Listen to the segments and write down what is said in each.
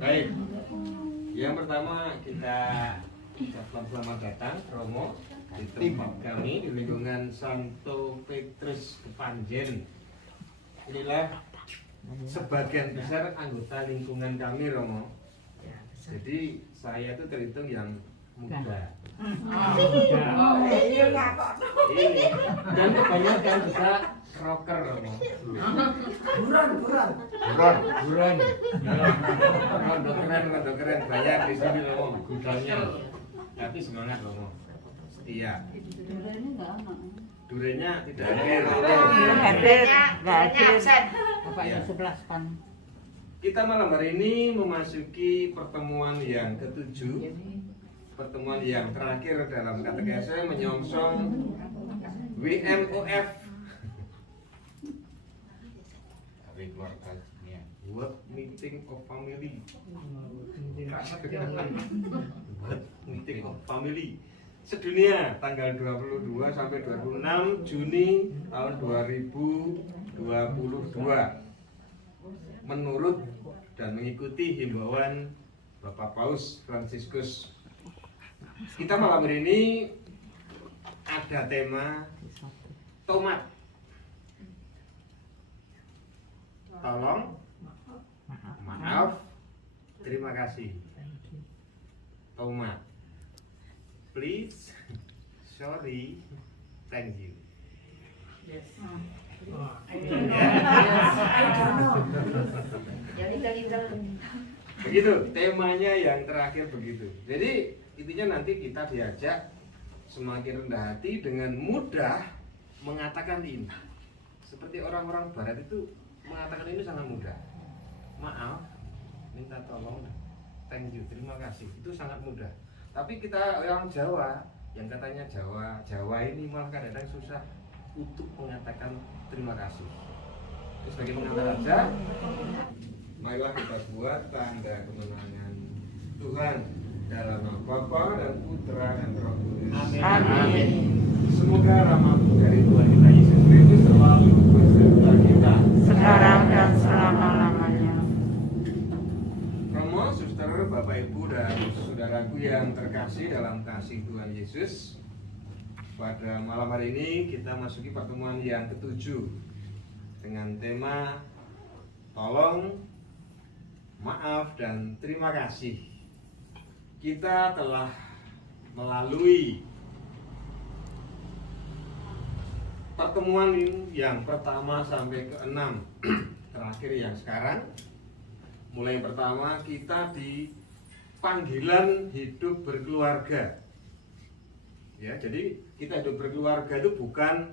Baik, yang pertama kita ucapkan selamat datang Romo di tempat kami di lingkungan Santo Petrus Kepanjen. Inilah sebagian besar anggota lingkungan kami, Romo. Jadi saya itu terhitung yang muda. Iya nggak kok. Dan kebanyakan juga rocker, Romo. Buron. Rondo keren banyak di sini, Romo. Gudangnya. Tapi semangat, Romo. Setia. Durenya tidak hadir. Bapaknya sebelah pan. Kita malam hari ini memasuki pertemuan yang ke-7, pertemuan yang terakhir dalam katekese menyongsong WMOF, World Meeting of Family. World Meeting of Family sedunia tanggal 22 sampai 26 Juni tahun 2022 menurut dan mengikuti himbauan Bapak Paus Fransiskus. Kita malam hari ini ada tema tomat. Tolong, maaf, terima kasih. Tomat. Please, sorry, thank you. Begitu temanya yang terakhir begitu. Jadi intinya nanti kita diajak semakin rendah hati dengan mudah mengatakan ini. Seperti orang-orang barat itu mengatakan ini sangat mudah. Maaf, minta tolong, thank you, terima kasih. Itu sangat mudah. Tapi kita orang Jawa yang katanya Jawa ini malah kadang-kadang susah untuk mengatakan terima kasih. Terus sebagai pengantar aja, marilah kita buat tanda kemenangan Tuhan dalam nama Bapa dan Putra dan Roh Kudus. Amin. Semoga rahmat dari Tuhan kita Yesus Kristus selalu beserta kita Sekarang dan selama-lamanya. Romo, suster, Bapak, Ibu, dan saudaraku yang terkasih dalam kasih Tuhan Yesus. Pada malam hari ini kita masuki pertemuan yang ke-7 dengan tema tolong, maaf, dan terima kasih. Kita telah melalui pertemuan yang pertama sampai ke-6 terakhir yang sekarang. Mulai yang pertama kita di panggilan hidup berkeluarga. Ya, jadi kita hidup berkeluarga itu bukan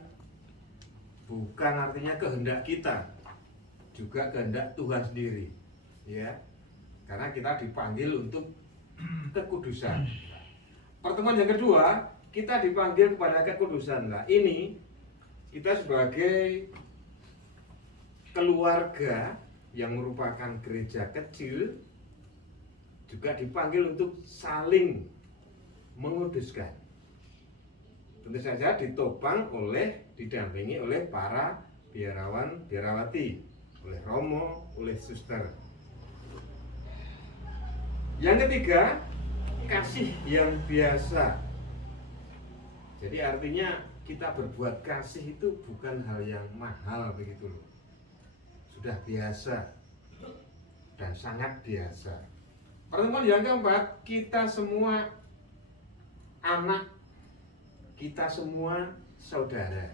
artinya kehendak kita, juga kehendak Tuhan sendiri. Ya. Karena kita dipanggil untuk kekudusan. Pertemuan yang kedua, kita dipanggil kepada kekudusan. Nah, ini kita sebagai keluarga yang merupakan gereja kecil juga dipanggil untuk saling menguduskan. Tentu saja ditopang didampingi oleh para biarawan, biarawati, oleh romo, oleh suster. Yang ketiga, kasih yang biasa. Jadi artinya kita berbuat kasih itu bukan hal yang mahal begitu loh. Sudah biasa dan sangat biasa. Pertemuan yang keempat, kita semua anak, kita semua saudara.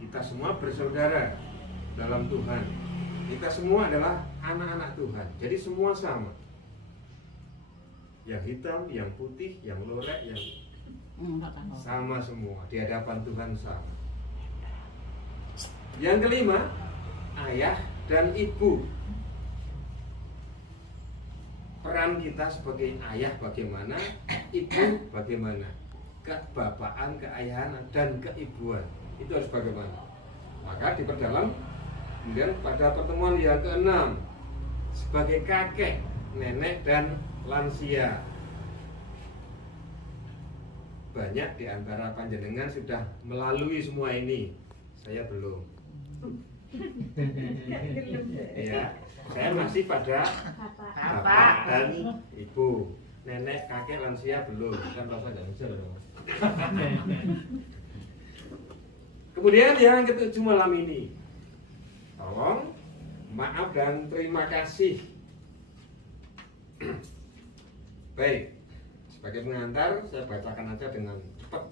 Kita semua bersaudara dalam Tuhan. Kita semua adalah anak-anak Tuhan. Jadi semua sama. Yang hitam, yang putih, yang lorek, yang sama semua. Di hadapan Tuhan sama. Yang kelima, ayah dan ibu. Peran kita sebagai ayah bagaimana, ibu bagaimana. Kebapaan, keayahan, dan keibuan itu harus bagaimana. Maka diperdalam kemudian pada pertemuan yang ke-6 sebagai kakek, nenek, dan lansia. Banyak di antara panjenengan sudah melalui semua ini. Saya belum. Ya, saya masih pada bapak dan ibu. Nenek, kakek, lansia belum. Kan bahasa Indonesia loh. Kemudian yang ketujuh malam ini, tolong maaf dan terima kasih. Baik, sebagai pengantar saya bacakan aja dengan cepat.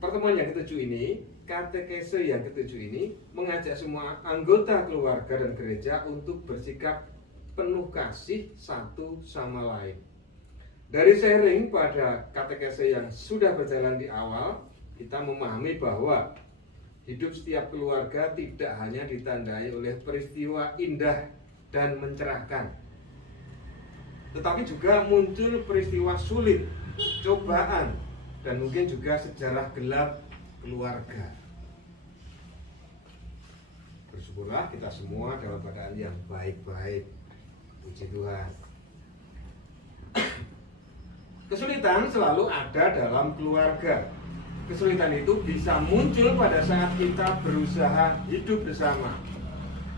Pertemuan yang ketujuh ini, katekese yang ketujuh ini mengajak semua anggota keluarga dan gereja untuk bersikap penuh kasih satu sama lain. Dari sharing pada katekese yang sudah berjalan di awal, kita memahami bahwa hidup setiap keluarga tidak hanya ditandai oleh peristiwa indah dan mencerahkan, tetapi juga muncul peristiwa sulit, cobaan, dan mungkin juga sejarah gelap keluarga. Bersyukurlah kita semua dalam keadaan yang baik-baik. Puji Tuhan. Kesulitan selalu ada dalam keluarga. Kesulitan itu bisa muncul pada saat kita berusaha hidup bersama.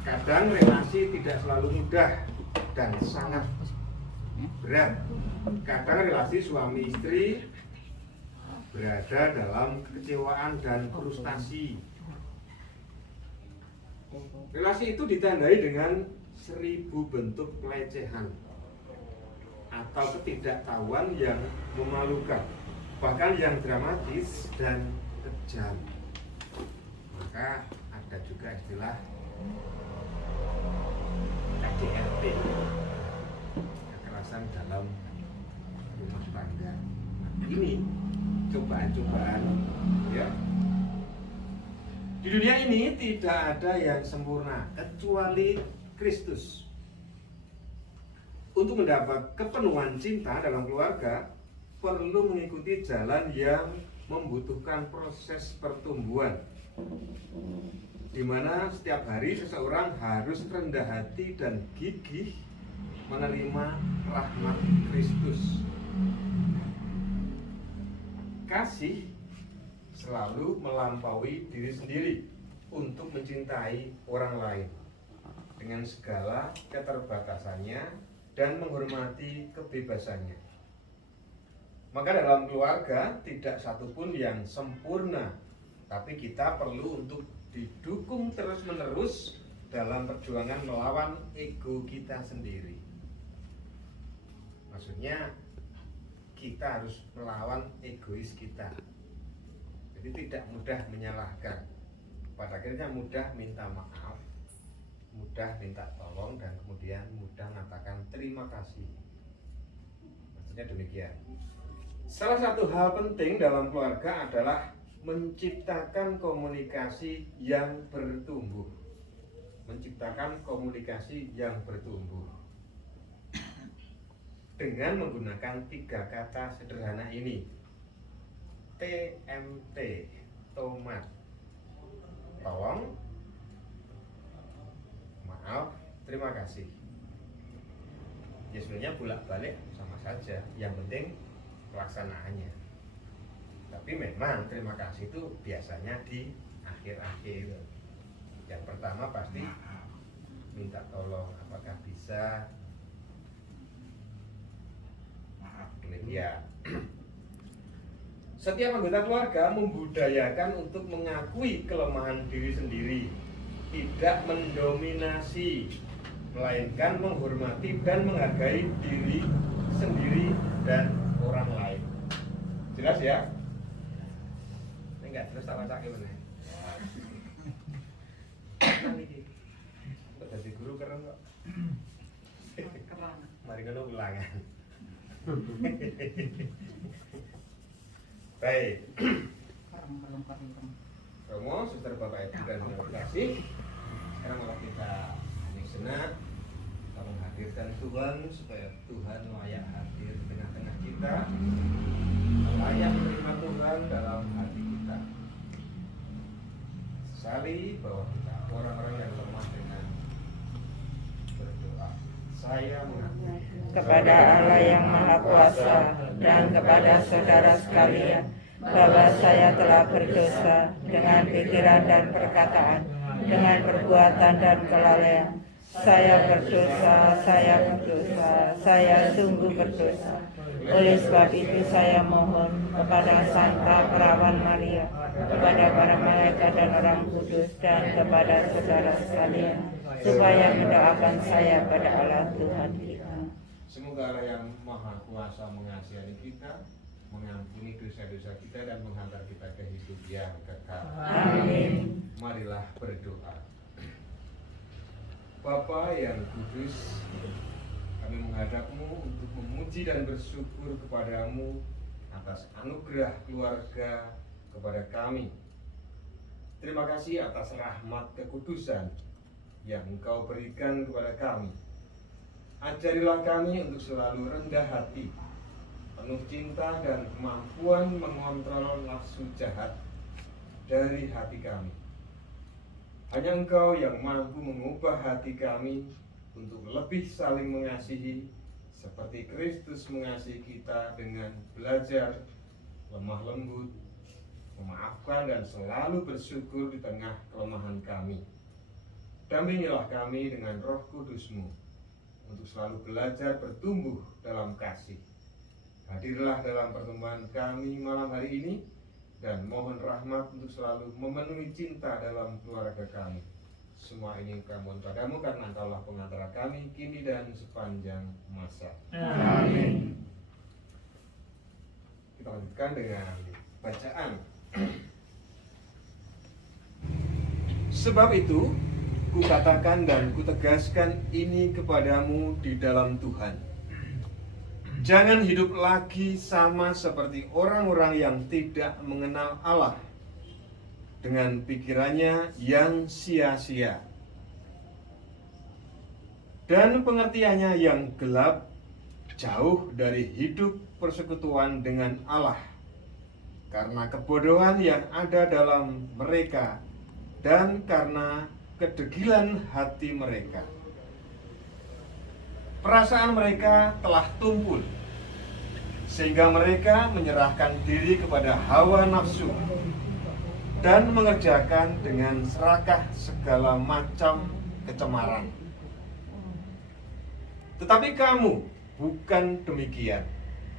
Kadang relasi tidak selalu mudah dan sangat berat. Kadang relasi suami istri berada dalam kekecewaan dan frustasi. Relasi itu ditandai dengan 1000 bentuk pelecehan atau ketidaktahuan yang memalukan, bahkan yang dramatis dan kejam. Maka ada juga istilah KDRT, kekerasan dalam rumah tangga. Ini cobaan-cobaan, ya. Di dunia ini tidak ada yang sempurna kecuali Kristus. Untuk mendapat kepenuhan cinta dalam keluarga, perlu mengikuti jalan yang membutuhkan proses pertumbuhan, di mana setiap hari seseorang harus rendah hati dan gigih menerima rahmat Kristus. Kasih selalu melampaui diri sendiri untuk mencintai orang lain dengan segala keterbatasannya dan menghormati kebebasannya. Maka dalam keluarga tidak satupun yang sempurna, tapi kita perlu untuk didukung terus-menerus dalam perjuangan melawan ego kita sendiri. Maksudnya kita harus melawan egois kita. Jadi tidak mudah menyalahkan. Pada akhirnya mudah minta maaf, mudah minta tolong, dan kemudian mudah mengatakan terima kasih. Maksudnya demikian. Salah satu hal penting dalam keluarga adalah menciptakan komunikasi yang bertumbuh. Menciptakan komunikasi yang bertumbuh dengan menggunakan 3 kata sederhana ini. TMT, tomat, tolong, maaf, terima kasih. Ya sebenarnya bolak-balik sama saja, yang penting pelaksanaannya. Tapi memang terima kasih itu biasanya di akhir-akhir. Yang pertama pasti minta tolong, apakah bisa. Demikian. Setiap anggota keluarga membudayakan untuk mengakui kelemahan diri sendiri, tidak mendominasi, melainkan menghormati dan menghargai diri sendiri dan orang lain. Jelas ya? Ini enggak terus tak baca gimana? Kok jadi guru keren kok? Keren. Mari kita ulangan. Baik. Romo, saudara Bapak Ibu dan terima kasih. Sekarang malah kita sejenak, kita menghadirkan Tuhan supaya Tuhan layak hadir di tengah-tengah kita, layak menerima Tuhan dalam hati kita. Sesali bahwa kita orang-orang yang lemah dengan berdoa. Saya mengakui kepada Allah yang Maha Kuasa dan kepada saudara sekalian bahwa saya telah berdosa dengan pikiran dan perkataan, dengan perbuatan dan kelalaian. Saya berdosa, saya sungguh berdosa. Oleh sebab itu saya mohon kepada Santa Perawan Maria, kepada para malaikat dan orang kudus, dan kepada saudara sekalian, supaya mendoakan saya pada Allah Tuhan kita. Semoga Allah yang Maha Kuasa mengasihi kita, mengampuni dosa-dosa kita, dan menghantar kita ke hidup yang kekal. Amin. Marilah berdoa. Bapa yang kudus, kami menghadapmu untuk memuji dan bersyukur kepadamu atas anugerah keluarga kepada kami. Terima kasih atas rahmat kekudusan yang Engkau berikan kepada kami. Ajarilah kami untuk selalu rendah hati, penuh cinta dan kemampuan mengontrol nafsu jahat dari hati kami. Hanya Engkau yang mampu mengubah hati kami untuk lebih saling mengasihi seperti Kristus mengasihi kita, dengan belajar lemah lembut, memaafkan, dan selalu bersyukur di tengah kelemahan kami. Dampingilah kami dengan Roh Kudus-Mu untuk selalu belajar bertumbuh dalam kasih. Hadirlah dalam pertemuan kami malam hari ini, dan mohon rahmat untuk selalu memenuhi cinta dalam keluarga kami. Semua ini kami mohon padamu, karena Engkaulah pengantara kami kini dan sepanjang masa. Amin. Kita lanjutkan dengan bacaan. Sebab itu, kukatakan dan kutegaskan ini kepadamu di dalam Tuhan. Jangan hidup lagi sama seperti orang-orang yang tidak mengenal Allah, dengan pikirannya yang sia-sia dan pengertiannya yang gelap, jauh dari hidup persekutuan dengan Allah, karena kebodohan yang ada dalam mereka dan karena kedegilan hati mereka. Perasaan mereka telah tumpul, sehingga mereka menyerahkan diri kepada hawa nafsu dan mengerjakan dengan serakah segala macam kecemaran. Tetapi kamu bukan demikian.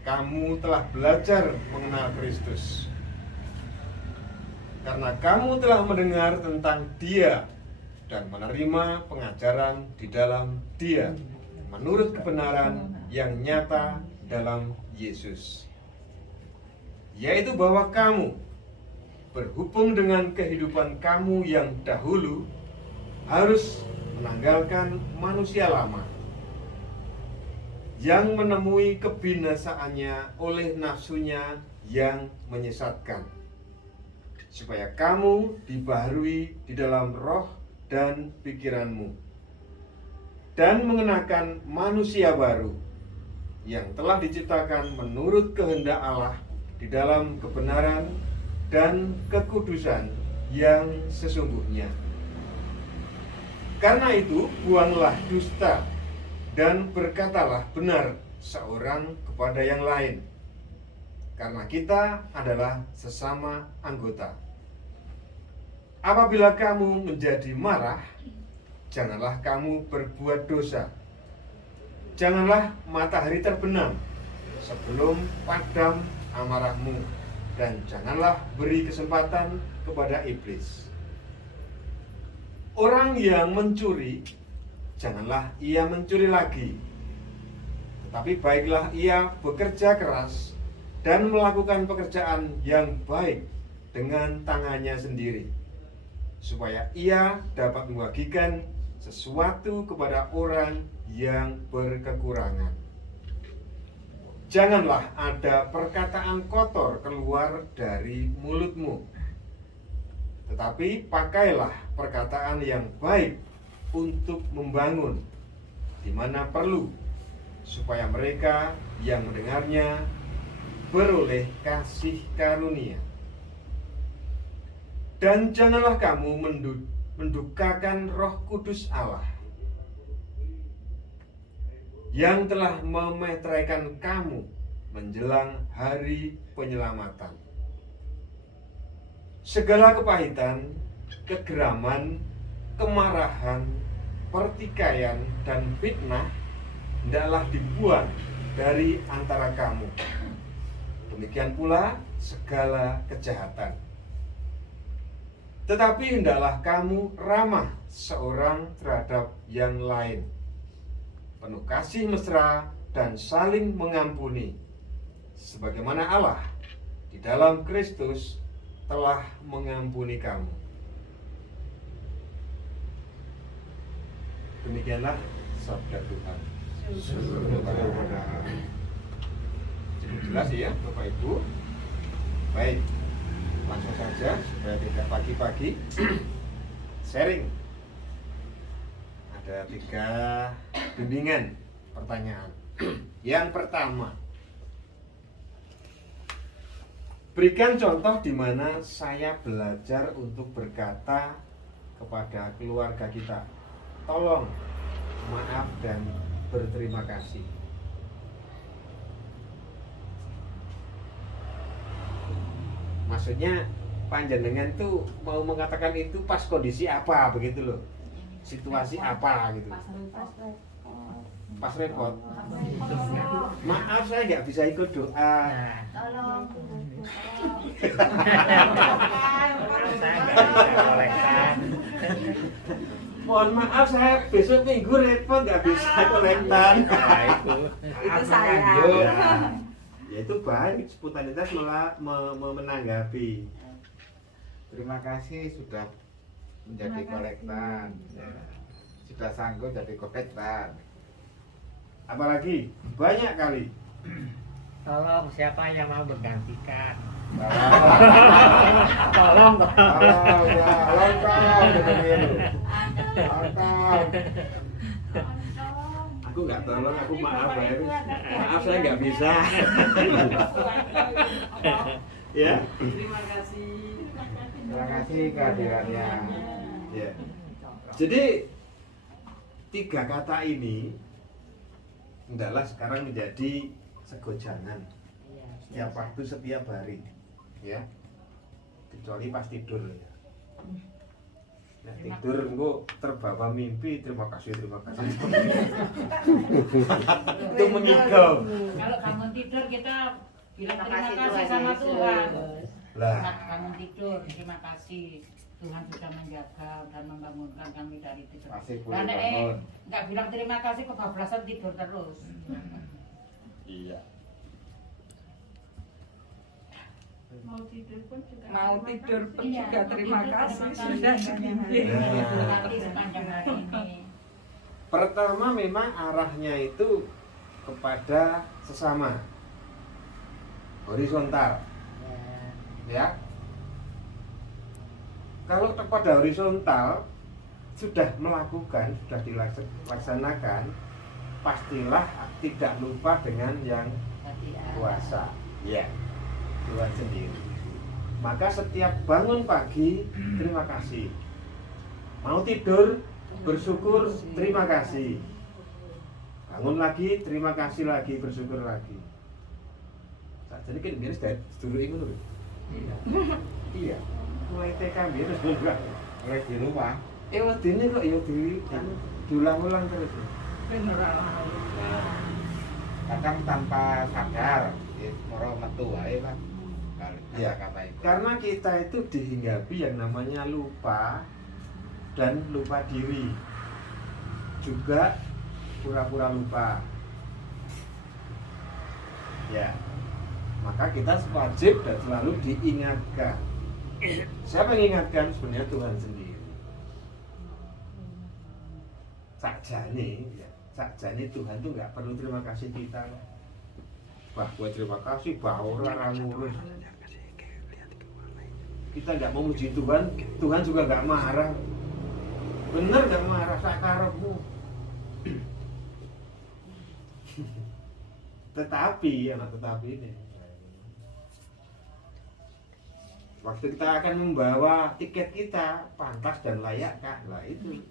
Kamu telah belajar mengenal Kristus, karena kamu telah mendengar tentang Dia dan menerima pengajaran di dalam Dia, menurut kebenaran yang nyata dalam Yesus, yaitu bahwa kamu, berhubung dengan kehidupan kamu yang dahulu, harus menanggalkan manusia lama yang menemui kebinasaannya oleh nafsunya yang menyesatkan, supaya kamu dibaharui di dalam roh dan pikiranmu, dan mengenakan manusia baru yang telah diciptakan menurut kehendak Allah di dalam kebenaran dan kekudusan yang sesungguhnya. Karena itu, buanglah dusta dan berkatalah benar seorang kepada yang lain, karena kita adalah sesama anggota. Apabila kamu menjadi marah, janganlah kamu berbuat dosa. Janganlah matahari terbenam sebelum padam amarahmu, dan janganlah beri kesempatan kepada iblis. Orang yang mencuri, janganlah ia mencuri lagi, tetapi baiklah ia bekerja keras dan melakukan pekerjaan yang baik dengan tangannya sendiri, supaya ia dapat membagikan sesuatu kepada orang yang berkekurangan. Janganlah ada perkataan kotor keluar dari mulutmu, tetapi pakailah perkataan yang baik untuk membangun di mana perlu, supaya mereka yang mendengarnya beroleh kasih karunia. Dan janganlah kamu mendukakan Roh Kudus Allah, yang telah memeteraikan kamu menjelang hari penyelamatan. Segala kepahitan, kegeraman, kemarahan, pertikaian, dan fitnah hendaklah dibuang dari antara kamu. Demikian pula segala kejahatan. Tetapi hendaklah kamu ramah seorang terhadap yang lain, penuh kasih mesra dan saling mengampuni, sebagaimana Allah di dalam Kristus telah mengampuni kamu. Demikianlah sabda Tuhan. Cukup jelas ya Bapak Ibu. Baik, langsung saja supaya tidak pagi-pagi. Sharing. Ada 3 bimbingan pertanyaan. Yang pertama, berikan contoh di mana saya belajar untuk berkata kepada keluarga kita, tolong, maaf, dan berterima kasih. Maksudnya panjenengan tuh mau mengatakan itu pas kondisi apa begitu loh, situasi apa gitu. Pas repot. Maaf saya nggak bisa ikut doa. Tolong. Mohon maaf saya besok minggu repot nggak bisa kolektan. Itu saya. Ya itu baik, spontanitas malah menanggapi. Terima kasih sudah menjadi kolektan. Sudah sanggup jadi kolektan. Apalagi banyak kali. Tolong siapa yang mau bergantikan? Tolong, tolong. Aku nggak tolong, aku maaf ya. Maaf saya nggak bisa. Ya. Terima kasih. Terima kasih kehadirannya. Ya. Jadi 3 kata ini hendaklah sekarang menjadi segojangan setiap waktu, setiap hari, ya, kecuali pas tidur ya. Nah, tidur engko terbawa mimpi, terima kasih itu mengigau. Kalau bangun tidur kita bilang terima Makasih kasih Tuhan sama Yesus. Tuhan. Lah, Bangun tidur, terima kasih Tuhan sudah menjaga dan membangunkan kami dari tidur. Masih boleh Karena bangun. nggak bilang terima kasih kebablasan tidur terus. iya. Mau tidur pun juga Iya, terima tidur, kasih terima sudah kasih. dibimbing. Nanti sepanjang hari ini. Pertama memang arahnya itu kepada sesama, horizontal, ya. Kalau kepada horizontal sudah melakukan, sudah dilaksanakan, pastilah tidak lupa dengan yang kuasa, ya, Tuhan sendiri. Maka setiap bangun pagi terima kasih, mau tidur bersyukur terima kasih, bangun lagi terima kasih lagi, bersyukur lagi. Jadi kan biasa dari dulu itu loh. Iya. Mulai TK biasa juga. Mulai di rumah. Wadine kok ya diulang-ulang terus. Kadang tanpa sadar, moro metu wae Pak. Ya, Kata itu. karena kita itu dihinggapi yang namanya lupa dan lupa diri, juga pura-pura lupa. Ya, maka kita wajib dan selalu diingatkan. Siapa yang ingatkan? Sebenarnya Tuhan sendiri. Sakjane Tuhan tuh nggak perlu terima kasih kita. Wah, gue terima kasih bahwa orang ngurus. Kita nggak memuji Tuhan, Tuhan juga nggak marah. Bener nggak marah, sakarepmu. Tetapi ini, waktu kita akan membawa tiket kita, pantas dan layakkah? Lah itu.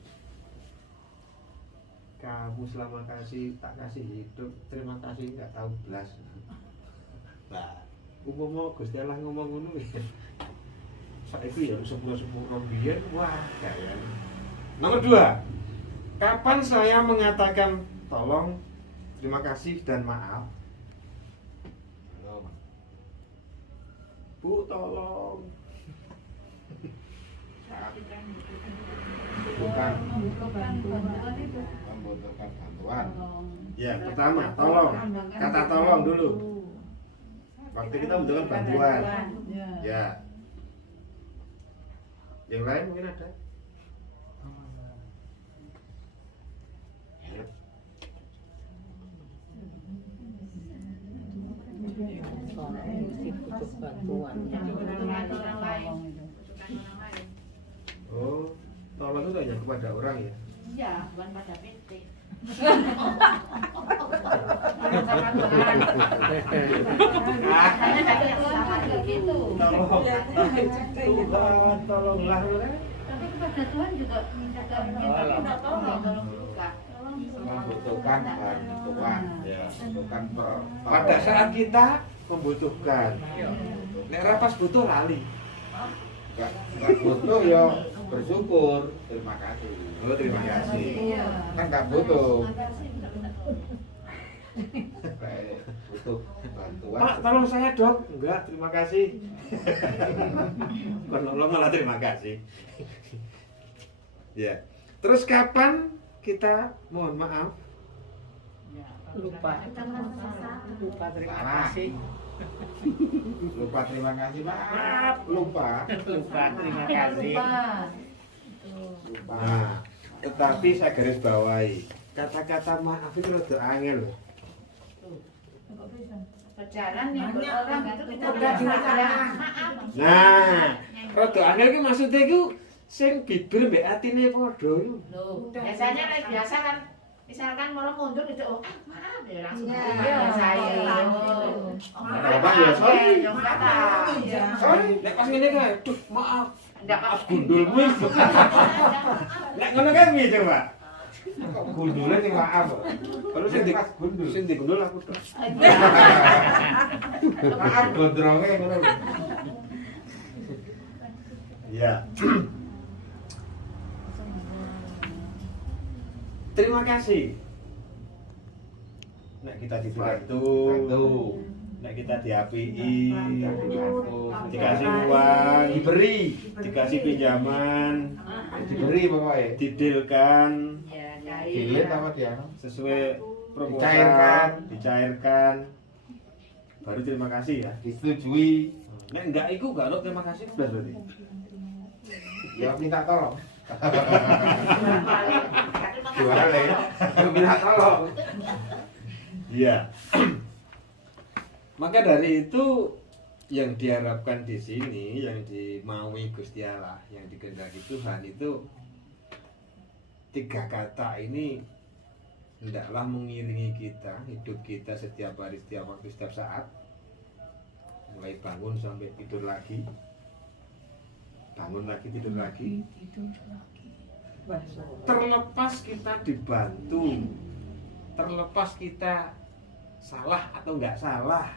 Kamu selama tak kasih hidup, terima kasih nggak tahu belas. Lah, umum Gusti Allah ngomong ngono. saiki ya sepuro-sepuro biyen wah kalian. Nomor 2. Kapan saya mengatakan tolong, terima kasih dan maaf? Bu, tolong. Bukan Membutuhkan bantuan itu. membutuhkan bantuan. Ya, pertama, tolong. Kata tolong dulu. Waktu kita membutuhkan bantuan. Ya. Ya. Yang lain mungkin ada? Ya. butuh bantuan. Orang lain. Oh, tolong itu hanya kepada orang ya? Iya, bukan pada PT. Hanya dari Tuhan juga gitu. Tuhan, tolonglah. Tapi kepada Tuhan juga minta tolong buka. Membutuhkan bantuan. Ya. Bukan Pada saat kita membutuhkan, nek rapas butuh lali. nggak butuh ya bersyukur, terima kasih. Oh, terima kasih. Kan nggak butuh. Kayak butuh bantuan. Pak, tolong saya dok. Enggak, terima kasih. Penolong malah terima kasih. Ya. Terus kapan kita mohon maaf? Lupa terima Salah. kasih. Lupa terima kasih, maaf. Lupa. Lupa terima kasih. Lupa. Nah, tetapi saya garis bawahi kata-kata maaf itu rada angel loh. Berjalan nih orang itu kita Udah dimakan. Nah, rada angel ki maksudnya iku sing bibir mbek atine padha iku. Loh, biasanya kayak biasa kan, misalkan orang mundur gitu, oh maaf ya langsung Iya, saya. Apa ya, sorry. Sorry, nek pas ngene kae, duh maaf. Enggak Maaf gundulmu. Nek ngono kae piye coba? Kok gundulnya nih maaf. Kalau sing di Pas gundul. sing digundul aku tok. Maaf gondrongnya ngono. Iya. Terima kasih. Nek kita dibantu, nek kita diapii, dikasih uang, dikasih pinjaman, Diberi pokoknya. didilkan Dilit apa dia? sesuai proposal, Dicairkan. dicairkan, baru terima kasih ya. Disetujui. Nek enggak iku enggak ono terima kasih belas berarti. Ya minta tolong. Jualnya. Minta tolong. Iya. Maka dari itu yang diharapkan di sini, yang dimaui Gusti Allah, yang dikehendaki Tuhan itu 3 kata ini hendaklah mengiringi kita, hidup kita setiap hari, setiap waktu, setiap saat. Mulai bangun sampai tidur lagi. Bangun lagi, tidur lagi. Terlepas kita dibantu, terlepas kita salah atau enggak salah,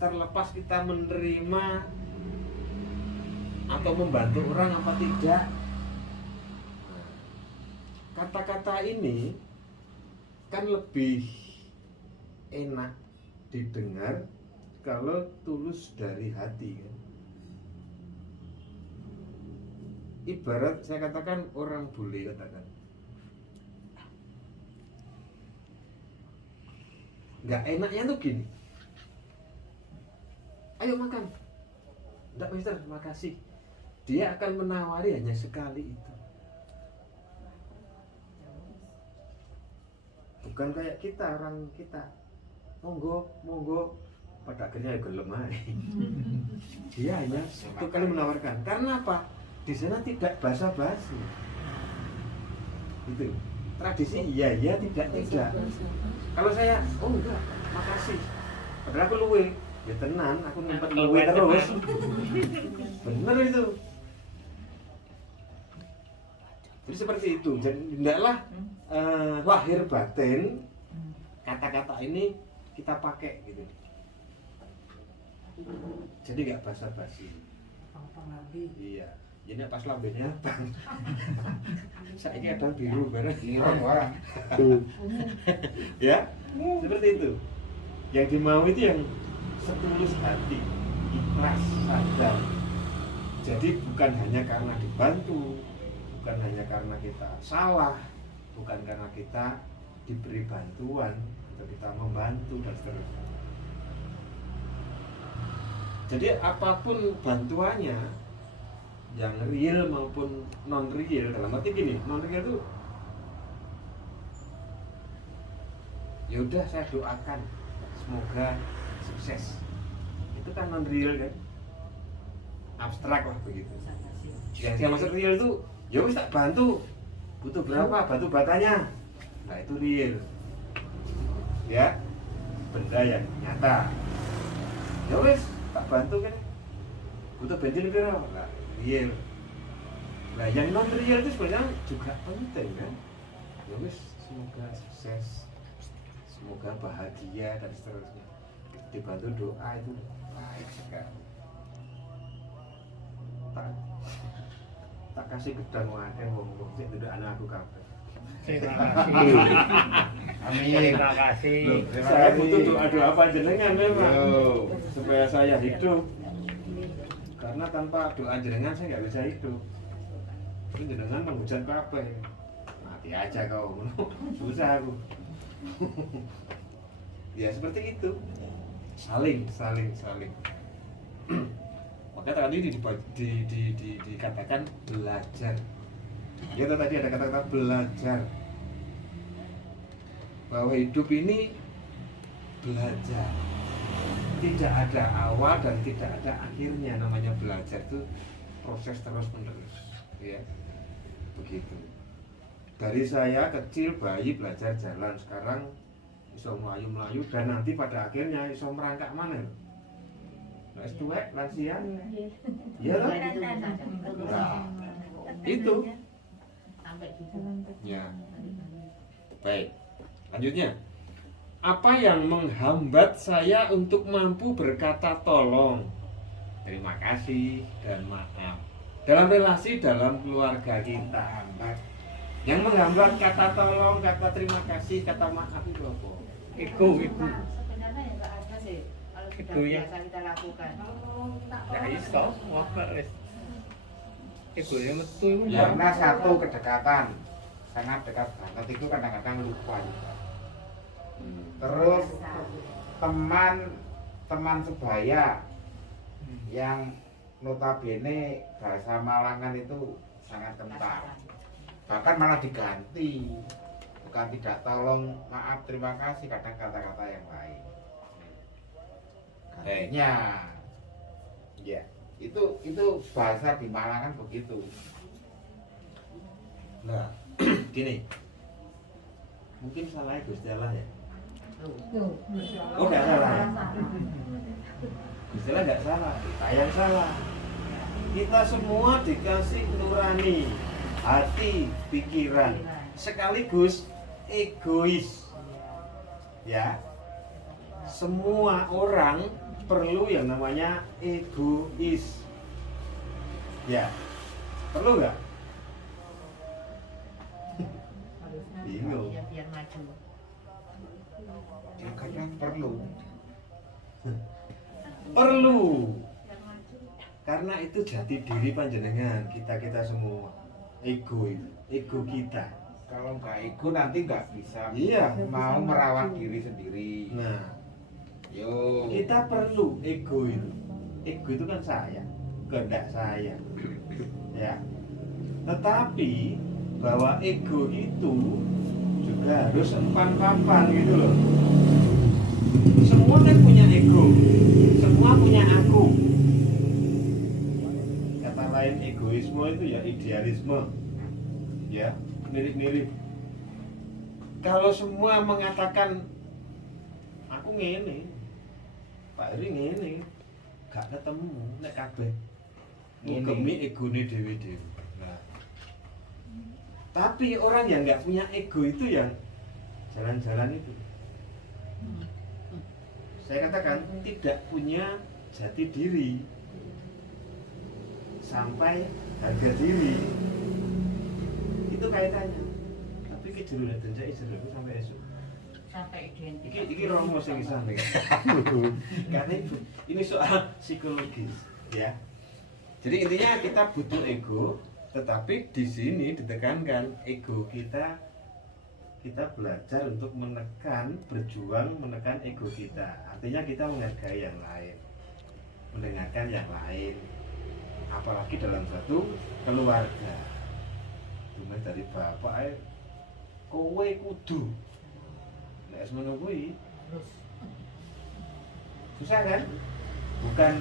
terlepas kita menerima atau membantu orang apa tidak, kata-kata ini kan lebih enak didengar kalau tulus dari hati kan? Ibarat saya katakan orang bule katakan nggak enaknya tuh gini, ayo makan, enggak mister, terima kasih. Dia akan menawari hanya sekali itu, bukan kayak kita, orang kita monggo monggo, pada akhirnya ya gelem aja. Dia hanya satu kali menawarkan. Karena apa? Di sana tidak basa-basi. Itu tradisi iya iya tidak tidak. Kalau saya oh enggak, makasih. Padahal aku luwe, ya tenan, aku ngumpet luwe terus. Bener itu. Jadi seperti itu. Jadi hendaklah lahir batin kata-kata ini kita pakai gitu. Jadi nggak basa-basi. Iya. Jadi pas lambenya bang. Saiki ada biru bareng. Ireng orang. Ya, seperti itu. Yang dimau itu yang setulus hati, ikhlas, sadar. Jadi bukan hanya karena dibantu, bukan hanya karena kita salah, bukan karena kita diberi bantuan atau kita membantu dan seterusnya. Jadi apapun bantuannya, yang real maupun non real, dalam arti gini, non real itu ya udah saya doakan semoga sukses, itu kan non real kan, abstrak lah begitu. Yang saya maksud real itu ya wis tak bantu, butuh berapa batu batanya, nah itu real ya, benda yang nyata. Ya wis tak bantu kan, butuh bensin berapa, nah real. Nah yang non real itu sebenarnya juga penting kan. Ya wis semoga sukses, semoga bahagia dan seterusnya. Dibantu doa itu baik sekali. Tak kasih gedang wae wong sik nduk anak aku kabeh. Terima kasih. Amin. Terima kasih. Loh, saya butuh doa-doa panjenengan memang supaya saya hidup. Karena tanpa doa jenengan saya nggak bisa hidup. Ini jenengan menghujat kabeh. Mati aja kau. Susah aku. Ya seperti itu. Saling. Maka tadi dikatakan belajar. Ya tadi ada kata-kata belajar. Bahwa hidup ini belajar. Tidak ada awal dan tidak ada akhirnya. Namanya belajar itu proses terus menerus, ya begitu. Dari saya kecil bayi belajar jalan, sekarang iso melayu dan nanti pada akhirnya iso merangkak mana? Wis tuwek lansia. Iya toh? Nah, itu. Sampai gitu. Ya. Baik. Lanjutnya. Apa yang menghambat saya untuk mampu berkata tolong, terima kasih dan maaf dalam relasi dalam keluarga kita? Yang menghambat kata tolong, kata terima kasih, kata maaf itu apa? Iku. Sebenarnya ya nggak ada sih kalau sudah Itu ya. biasa kita lakukan. Nah iso, wah wis. Iku ya metu iku. Ya. Karena satu kedekatan sangat dekat banget itu kadang-kadang lupa. Terus teman sebaya yang notabene bahasa Malangan itu sangat kental, bahkan malah diganti, bukan tidak tolong, maaf, terima kasih, kadang kata-kata yang lain. Kayaknya ya itu bahasa di Malangan begitu. Nah, gini, mungkin salah Gusti Allah ya. Oh nggak salah. Gusti Allah nggak salah, kita yang salah. Kita semua dikasih nurani, hati, pikiran, sekaligus egois. Ya, semua orang perlu yang namanya egois. Ya, perlu nggak? Bingung. Ya, biar maju. Ya, karena perlu. Perlu. Karena itu jati diri panjenengan, kita semua. Ego itu, ego kita. Kalau nggak ego nanti nggak bisa Iya. mau merawat diri sendiri. Nah, Yo. kita perlu ego itu. Ego itu kan saya, kehendak saya. Ya. Tetapi bahwa ego itu juga harus empan-papan gitu loh. Semua kan punya ego, semua punya aku. Kata lain egoisme itu ya idealisme, ya mirip-mirip. Kalau semua mengatakan aku ngene, Pak Eri ngene, gak ketemu nek kabeh ngugemi egone dhewe-dhewe. Nah, tapi orang yang nggak punya ego itu yang jalan-jalan itu, saya katakan tidak punya jati diri. sampai harga diri. Itu kaitannya. Tapi ke jero dan saya jero sampai esok. Sampai identik. Iki romo sing sampe. Karena ini soal psikologis, ya. Jadi intinya kita butuh ego, tetapi di sini ditekankan ego kita belajar untuk berjuang menekan ego kita. Artinya kita menghargai yang lain, mendengarkan yang lain, apalagi dalam satu keluarga. Cuma dari bapak, kowe kudu, nek menunggu susah kan? Bukan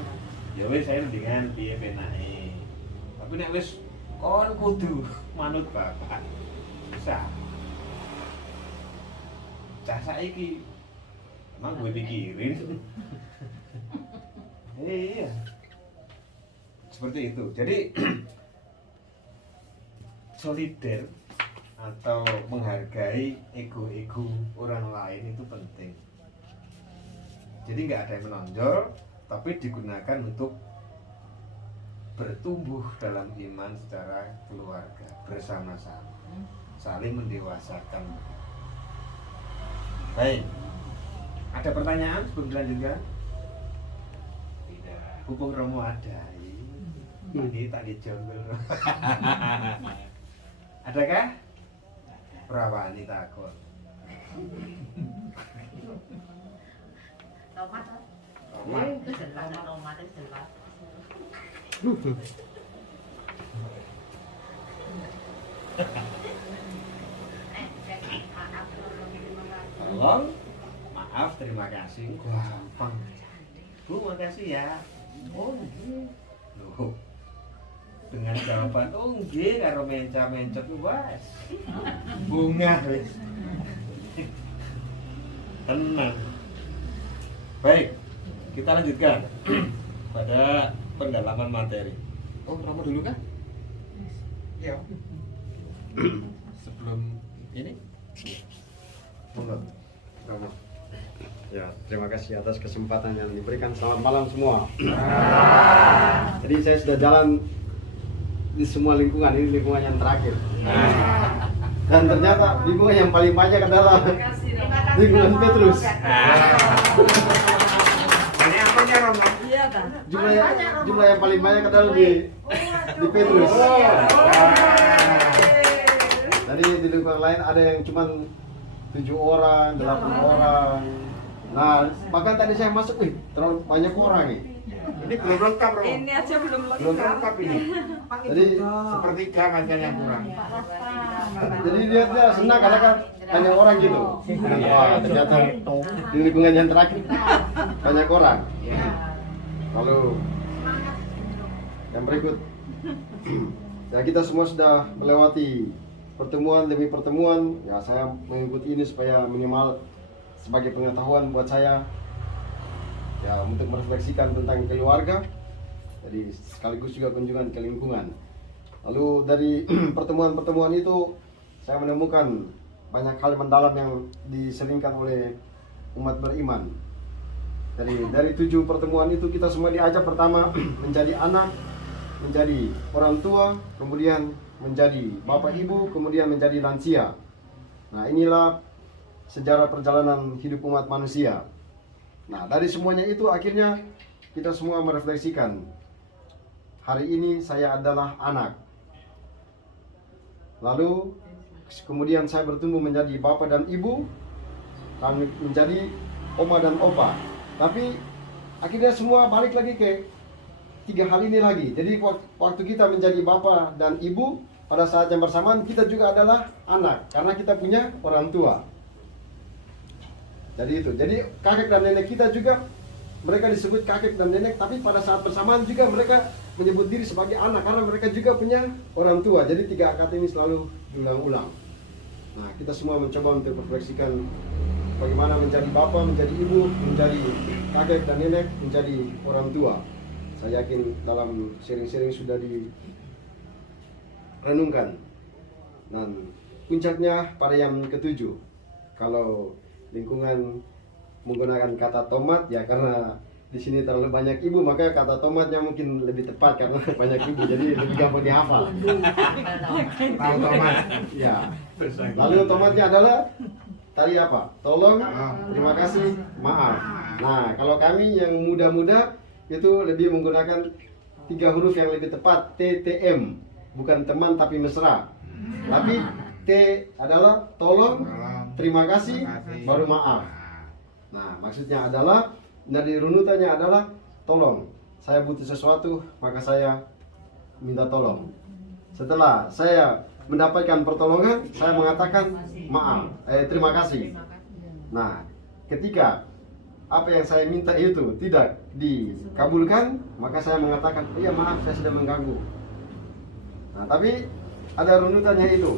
ya wis saya mendingan piye penake. Tapi nek wis kon kudu manut bapak. Susah. Cah saiki emang gue pikirin. Iya. Seperti itu. Jadi solider atau menghargai ego-ego orang lain itu penting. Jadi nggak ada yang menonjol, tapi digunakan untuk bertumbuh dalam iman secara keluarga bersama-sama, saling mendewasakan. Baik, ada pertanyaan sebelum dilanjutkan? Tidak, hubung Romo ada. Ini tak dijonggol. Adakah? Perawani takut. Tomat. Tomat. Itu jelas, tomat itu jelas. Tolong, maaf, terima kasih. Gampang. Bu, makasih ya. Oh, nggih. Loh. Dengan jawaban oh nggih karo menca-mencet wes. Bunga wis. Tenang. Baik, kita lanjutkan pada pendalaman materi. Oh, Romo dulu kan? Iya. Sebelum ini? Monggo. Romo. Ya, terima kasih atas kesempatan yang diberikan. Selamat malam semua. Jadi saya sudah jalan di semua lingkungan, ini lingkungan yang terakhir. Dan ternyata lingkungan yang paling banyak adalah lingkungan Petrus. Ini apanya Romo? Jumlah yang paling banyak adalah di Petrus. Jadi di lingkungan lain ada yang cuma 7 orang, 8 orang. Nah, bahkan tadi saya masuk, terlalu banyak orang nih. Ini belum lengkap Romo. Ini aja belum Belum lengkap ini. Jadi Sepertiga macam yang kurang. dia senang karena kan hanya orang gitu. Wah, ternyata di lingkungan yang terakhir banyak orang. Lalu yang berikut, ya kita semua sudah melewati pertemuan demi pertemuan. Ya saya mengikuti ini supaya minimal sebagai pengetahuan buat saya. Ya untuk merefleksikan tentang keluarga, jadi sekaligus juga kunjungan ke lingkungan. Lalu dari pertemuan-pertemuan itu saya menemukan banyak hal mendalam yang diselingkan oleh umat beriman. Dari 7 pertemuan itu kita semua diajak pertama menjadi anak, menjadi orang tua, kemudian menjadi bapak ibu, kemudian menjadi lansia. Nah inilah sejarah perjalanan hidup umat manusia. Nah, dari semuanya itu akhirnya kita semua merefleksikan. Hari ini saya adalah anak. Lalu kemudian saya bertumbuh menjadi bapak dan ibu, dan menjadi oma dan opa. Tapi akhirnya semua balik lagi ke 3 hal ini lagi. Jadi waktu kita menjadi bapak dan ibu, pada saat yang bersamaan kita juga adalah anak, karena kita punya orang tua. Jadi kakek dan nenek kita juga, mereka disebut kakek dan nenek, tapi pada saat bersamaan juga mereka menyebut diri sebagai anak karena mereka juga punya orang tua. Jadi 3 akad ini selalu diulang-ulang. Nah, kita semua mencoba untuk merefleksikan bagaimana menjadi bapak, menjadi ibu, menjadi kakek dan nenek, menjadi orang tua. Saya yakin dalam sharing-sharing sudah direnungkan. Dan puncaknya pada yang ke-7. Kalau lingkungan menggunakan kata tomat, ya karena di sini terlalu banyak ibu, maka kata tomatnya mungkin lebih tepat karena banyak ibu, jadi lebih gampang dihafal. Tahu tomat. Ya. Lalu tomatnya adalah tadi apa? Tolong, terima kasih, maaf. Nah, kalau kami yang muda-muda itu lebih menggunakan 3 huruf yang lebih tepat, TTM, bukan teman tapi mesra. Tapi T adalah tolong, terima kasih, baru maaf. Nah, maksudnya adalah dari runutannya adalah tolong. Saya butuh sesuatu, maka saya minta tolong. Setelah saya mendapatkan pertolongan, saya mengatakan maaf, terima kasih. Nah, ketika apa yang saya minta itu tidak dikabulkan, maka saya mengatakan, iya maaf, saya sudah mengganggu. Nah, tapi ada runutannya itu.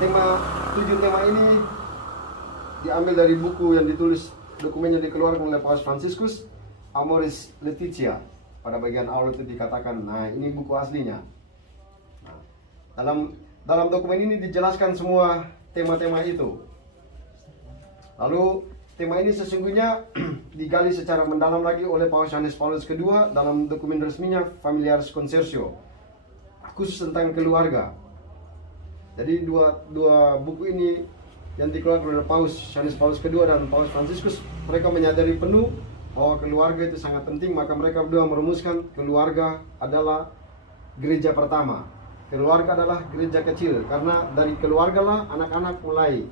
7 tema ini diambil dari buku yang ditulis, dokumennya dikeluarkan oleh Paus Fransiskus, Amoris Laetitia. Pada bagian awal itu dikatakan, nah ini buku aslinya. Nah, dalam dokumen ini dijelaskan semua tema-tema itu. Lalu tema ini sesungguhnya digali secara mendalam lagi oleh Paus Yohanes Paulus II dalam dokumen resminya Familiaris Consortio, khusus tentang keluarga. Jadi dua buku ini yang dikeluarkan oleh Paus Yohanes Paulus II dan Paus Fransiskus, mereka menyadari penuh bahwa keluarga itu sangat penting, maka mereka berdua merumuskan keluarga adalah gereja pertama. Keluarga adalah gereja kecil, karena dari keluarga lah anak-anak mulai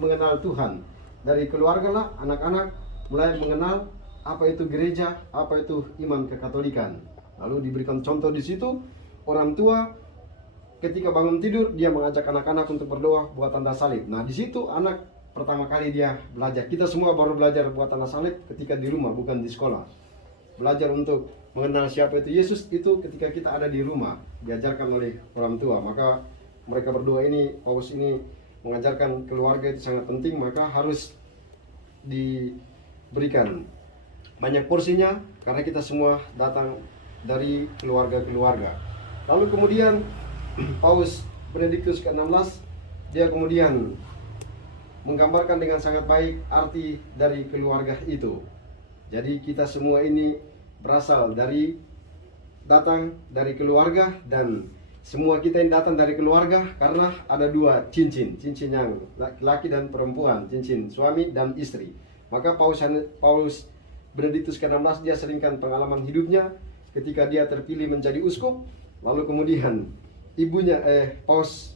mengenal Tuhan. Dari keluarga lah anak-anak mulai mengenal apa itu gereja, apa itu iman kekatolikan. Lalu diberikan contoh di situ, orang tua ketika bangun tidur dia mengajak anak-anak untuk berdoa buat tanda salib. Nah, di situ anak pertama kali dia belajar. Kita semua baru belajar buat tanda salib ketika di rumah, bukan di sekolah. Belajar untuk mengenal siapa itu Yesus itu ketika kita ada di rumah, diajarkan oleh orang tua. Maka mereka berdua ini, Paus ini mengajarkan keluarga itu sangat penting, maka harus diberikan banyak porsinya karena kita semua datang dari keluarga-keluarga. Lalu kemudian Paus Benediktus ke-16 dia kemudian menggambarkan dengan sangat baik arti dari keluarga itu. Jadi kita semua ini berasal dari, datang dari keluarga, dan semua kita yang datang dari keluarga karena ada 2 cincin yang laki dan perempuan, cincin suami dan istri. Maka Paus Benediktus ke-16 dia seringkan pengalaman hidupnya ketika dia terpilih menjadi uskup, lalu kemudian ibunya Paus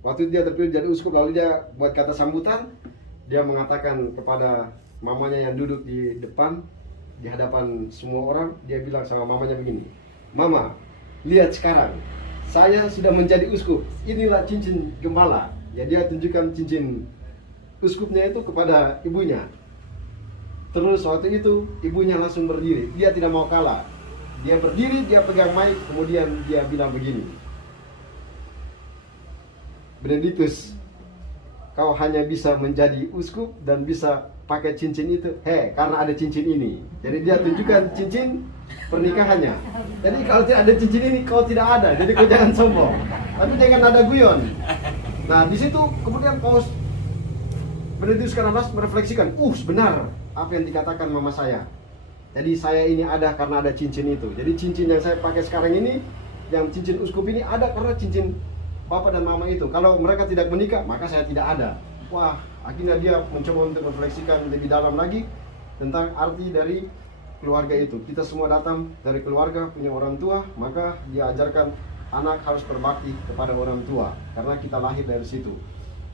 waktu dia terpilih jadi uskup, lalu dia buat kata sambutan, dia mengatakan kepada mamanya yang duduk di depan di hadapan semua orang, dia bilang sama mamanya begini, "Mama, lihat sekarang, saya sudah menjadi uskup. Inilah cincin gembala." Ya, dia tunjukkan cincin uskupnya itu kepada ibunya. Terus waktu itu ibunya langsung berdiri, dia tidak mau kalah. Dia berdiri, dia pegang mic, kemudian dia bilang begini, "Benediktus, kau hanya bisa menjadi uskup dan bisa pakai cincin itu, karena ada cincin ini." Jadi dia tunjukkan cincin pernikahannya. Jadi kalau tidak ada cincin ini, kau tidak ada. Jadi kau jangan sombong, tapi jangan ada guyon. Nah, di situ kemudian Paus Benediktus ke-16 merefleksikan, benar apa yang dikatakan mama saya. Jadi saya ini ada karena ada cincin itu. Jadi cincin yang saya pakai sekarang ini, yang cincin uskup ini ada karena cincin bapak dan mama itu. Kalau mereka tidak menikah, maka saya tidak ada. Wah, akhirnya dia mencoba untuk merefleksikan lebih dalam lagi tentang arti dari keluarga itu. Kita semua datang dari keluarga, punya orang tua, maka dia ajarkan anak harus berbakti kepada orang tua karena kita lahir dari situ.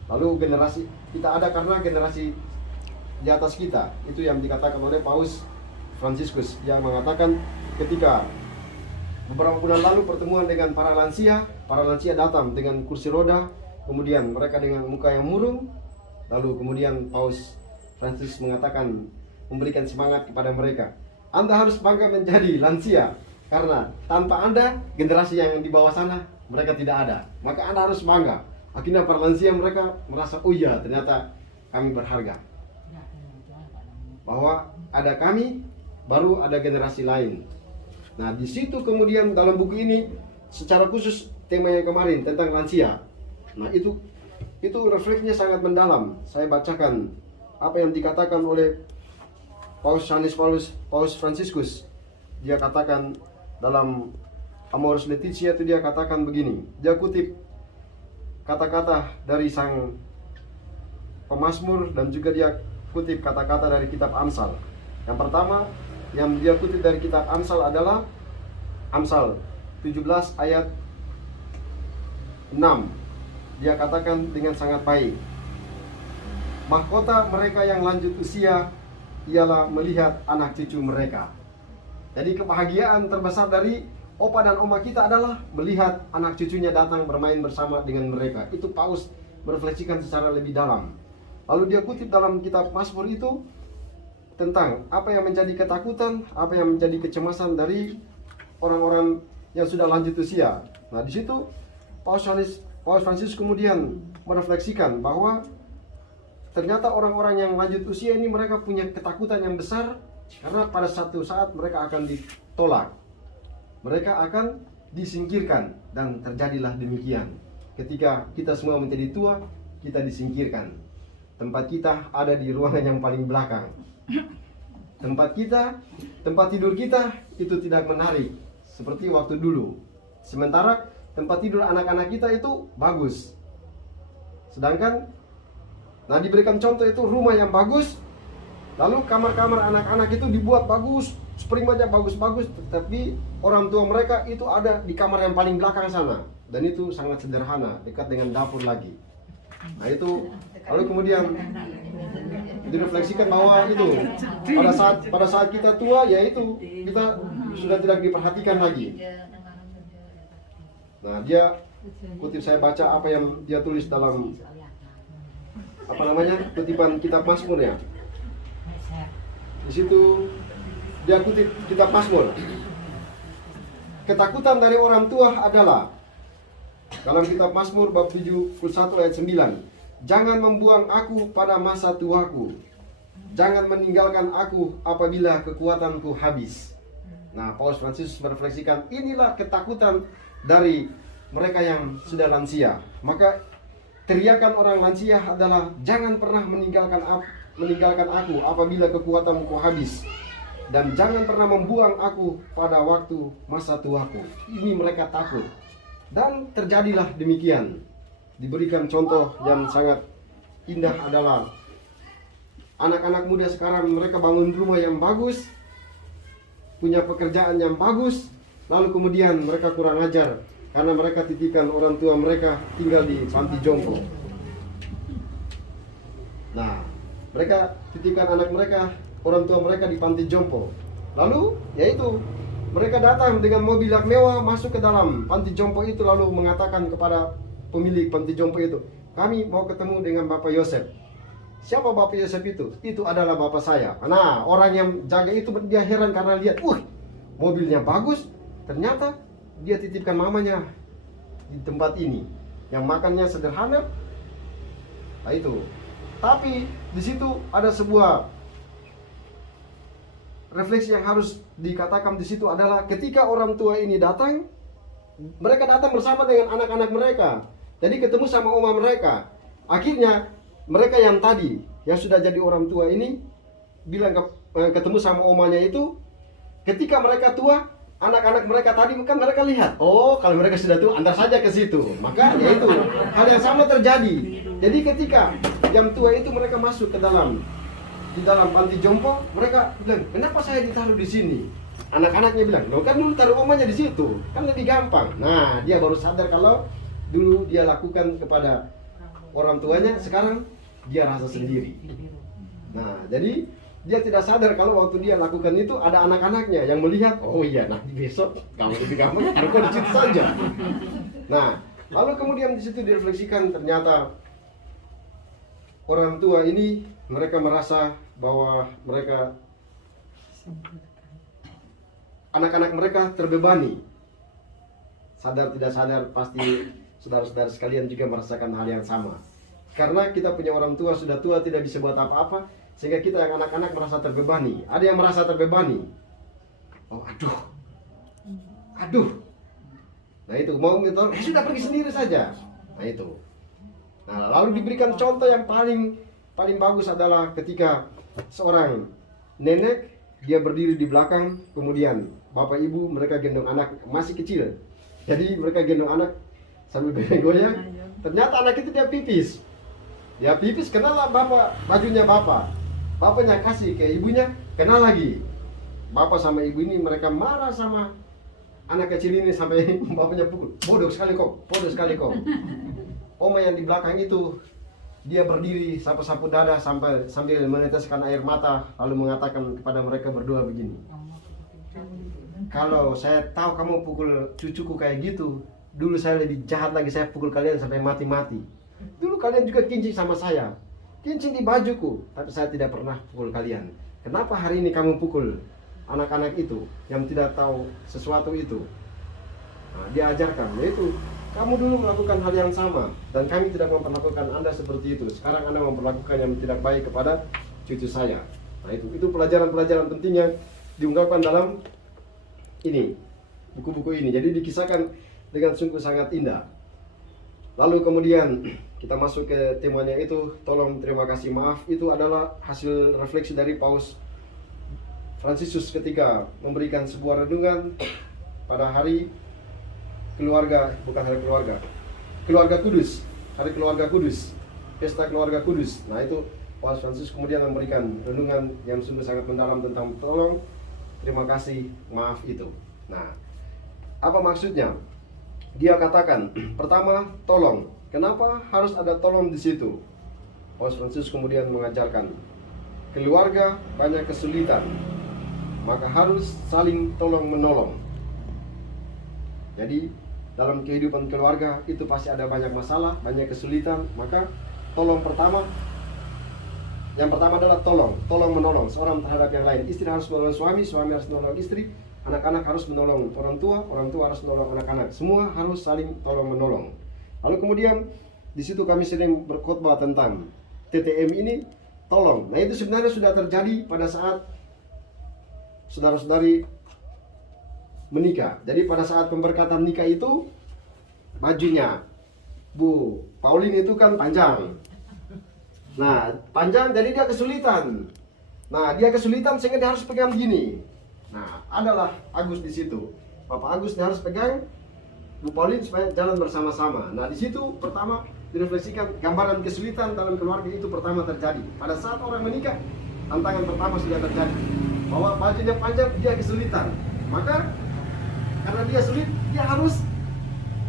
Lalu generasi kita ada karena generasi di atas kita, itu yang dikatakan oleh Paus Fransiskus yang mengatakan ketika beberapa bulan lalu pertemuan dengan para lansia datang dengan kursi roda, kemudian mereka dengan muka yang murung, lalu kemudian Paus Fransiskus mengatakan, memberikan semangat kepada mereka, Anda harus bangga menjadi lansia karena tanpa Anda generasi yang di bawah sana mereka tidak ada, maka Anda harus bangga. Akhirnya para lansia mereka merasa, oh iya ternyata kami berharga, bahwa ada kami baru ada generasi lain. Nah, di situ kemudian dalam buku ini secara khusus tema yang kemarin tentang lansia. Nah, itu refleksinya sangat mendalam. Saya bacakan apa yang dikatakan oleh Paus Fransiskus, dia katakan dalam Amoris Laetitia itu dia katakan begini. Dia kutip kata-kata dari sang pemazmur dan juga dia kutip kata-kata dari kitab Amsal. Yang pertama yang dia kutip dari kitab Amsal adalah Amsal 17 ayat 6. Dia katakan dengan sangat baik. Mahkota mereka yang lanjut usia ialah melihat anak cucu mereka. Jadi kebahagiaan terbesar dari opa dan oma kita adalah melihat anak cucunya datang bermain bersama dengan mereka. Itu Paus merefleksikan secara lebih dalam. Lalu dia kutip dalam kitab Mazmur itu tentang apa yang menjadi ketakutan, apa yang menjadi kecemasan dari orang-orang yang sudah lanjut usia. Nah, di situ Paus Fransiskus kemudian merefleksikan bahwa ternyata orang-orang yang lanjut usia ini mereka punya ketakutan yang besar karena pada satu saat mereka akan ditolak. Mereka akan disingkirkan dan terjadilah demikian. Ketika kita semua menjadi tua, kita disingkirkan. Tempat kita ada di ruangan yang paling belakang. Tempat tidur kita itu tidak menarik seperti waktu dulu. Sementara tempat tidur anak-anak kita itu bagus. Sedangkan diberikan contoh itu rumah yang bagus, lalu kamar-kamar anak-anak itu dibuat bagus, spring bed bagus-bagus, tetapi orang tua mereka itu ada di kamar yang paling belakang sana, dan itu sangat sederhana, dekat dengan dapur lagi. Nah itu, lalu kemudian direfleksikan bahwa itu pada saat kita tua, yaitu kita sudah tidak diperhatikan lagi. Nah dia kutip, saya baca apa yang dia tulis dalam kutipan kitab Mazmur ya. Di situ dia kutip kitab Mazmur. Ketakutan dari orang tua adalah dalam kitab Mazmur bab 71 ayat 9. Jangan membuang aku pada masa tuaku. Jangan meninggalkan aku apabila kekuatanku habis. Nah, Paus Fransiskus merefleksikan inilah ketakutan dari mereka yang sudah lansia. Maka teriakan orang lansia adalah jangan pernah meninggalkan aku apabila kekuatanku habis, dan jangan pernah membuang aku pada waktu masa tuaku. Ini mereka takut, dan terjadilah demikian. Diberikan contoh yang sangat indah adalah anak-anak muda sekarang, mereka bangun rumah yang bagus, punya pekerjaan yang bagus, lalu kemudian mereka kurang ajar karena mereka titipkan orang tua mereka tinggal di panti jompo. Nah, mereka titipkan anak mereka, orang tua mereka di panti jompo. Lalu, yaitu mereka datang dengan mobil yang mewah masuk ke dalam panti jompo itu, lalu mengatakan kepada pemilik panti jompo itu, kami mau ketemu dengan Bapak Yosef. Siapa Bapak Yosef itu? Itu adalah Bapak saya. Nah, orang yang jaga itu dia heran karena lihat, mobilnya bagus, ternyata dia titipkan mamanya di tempat ini, yang makannya sederhana. Nah itu. Tapi di situ ada sebuah refleksi yang harus dikatakan di situ adalah ketika orang tua ini datang, mereka datang bersama dengan anak-anak mereka. Jadi ketemu sama oma mereka. Akhirnya mereka yang tadi yang sudah jadi orang tua ini bilang ketemu sama omanya itu, ketika mereka tua, anak-anak mereka tadi kan mereka lihat, oh kalau mereka sudah tua antar saja ke situ. Maka yaitu hal yang sama terjadi. Jadi ketika jam tua itu mereka masuk ke di dalam panti jompo, mereka bilang, kenapa saya ditaruh di sini? Anak-anaknya bilang, loh kan dulu taruh omanya di situ, kan lebih gampang. Nah, dia baru sadar kalau dulu dia lakukan kepada orang tuanya, sekarang dia rasa sendiri. Nah, jadi dia tidak sadar kalau waktu dia lakukan itu ada anak-anaknya yang melihat, oh iya, nanti besok kalau lebih gampang taruh di situ saja. Nah, lalu kemudian di situ direfleksikan ternyata orang tua ini mereka merasa bahwa mereka anak-anak mereka terbebani. Sadar tidak sadar pasti saudara-saudara sekalian juga merasakan hal yang sama. Karena kita punya orang tua sudah tua tidak bisa buat apa-apa, sehingga kita yang anak-anak merasa terbebani. Ada yang merasa terbebani. Oh, aduh. Nah itu mau minta, sudah pergi sendiri saja. Nah itu. Nah lalu diberikan contoh yang paling bagus adalah ketika seorang nenek dia berdiri di belakang, kemudian bapak ibu mereka gendong anak masih kecil. Jadi mereka gendong anak sambil goyang-goyang. Ternyata anak itu dia pipis. Dia pipis, kenal bapak bajunya bapak. Bapaknya kasih ke ibunya, kenal lagi. Bapak sama ibu ini mereka marah sama anak kecil ini sampai bapaknya pukul. Bodoh sekali kau, bodoh sekali kau. Oma yang di belakang itu dia berdiri sapu-sapu dada sambil meneteskan air mata lalu mengatakan kepada mereka berdua begini. Kalau saya tahu kamu pukul cucuku kayak gitu, dulu saya lebih jahat lagi, saya pukul kalian sampai mati-mati. Dulu kalian juga kincing sama saya, kincing di bajuku, tapi saya tidak pernah pukul kalian. Kenapa hari ini kamu pukul anak-anak itu yang tidak tahu sesuatu itu? Nah, dia ajarkan, yaitu kamu dulu melakukan hal yang sama dan kami tidak memperlakukan Anda seperti itu. Sekarang Anda memperlakukan yang tidak baik kepada cucu saya. Nah, itu pelajaran-pelajaran penting yang diungkapkan dalam ini, buku-buku ini. Jadi dikisahkan dengan sungguh sangat indah. Lalu kemudian kita masuk ke temanya itu, tolong, terima kasih, maaf. Itu adalah hasil refleksi dari Paus Fransiskus ketika memberikan sebuah renungan pada hari keluarga, bukan hari keluarga kudus, hari keluarga kudus, pesta keluarga kudus. Nah, itu Paus Fransiskus kemudian memberikan renungan yang sungguh sangat mendalam tentang tolong, terima kasih, maaf itu. Nah, apa maksudnya? Dia katakan, pertama, tolong. Kenapa harus ada tolong di situ? Paus Fransiskus kemudian mengajarkan, keluarga banyak kesulitan, maka harus saling tolong-menolong. Jadi, dalam kehidupan keluarga itu pasti ada banyak masalah, banyak kesulitan, maka tolong pertama, yang pertama adalah tolong-menolong seorang terhadap yang lain. Istri harus menolong suami, suami harus menolong istri, anak-anak harus menolong orang tua harus menolong anak-anak. Semua harus saling tolong-menolong. Lalu kemudian di situ kami sering berkhotbah tentang TTM ini, tolong. Nah, itu sebenarnya sudah terjadi pada saat saudara-saudari menikah. Jadi pada saat pemberkatan nikah itu, bajunya Bu Pauline itu kan panjang. Nah, panjang jadi dia kesulitan. Nah, dia kesulitan sehingga dia harus pegang begini. Nah, adalah Agus di situ. Bapak Agus dia harus pegang Bu Pauline supaya jalan bersama-sama. Nah, di situ pertama direfleksikan gambaran kesulitan dalam keluarga itu pertama terjadi. Pada saat orang menikah, tantangan pertama sudah terjadi. Bahwa bajunya panjang, dia kesulitan. Maka karena dia sulit, dia harus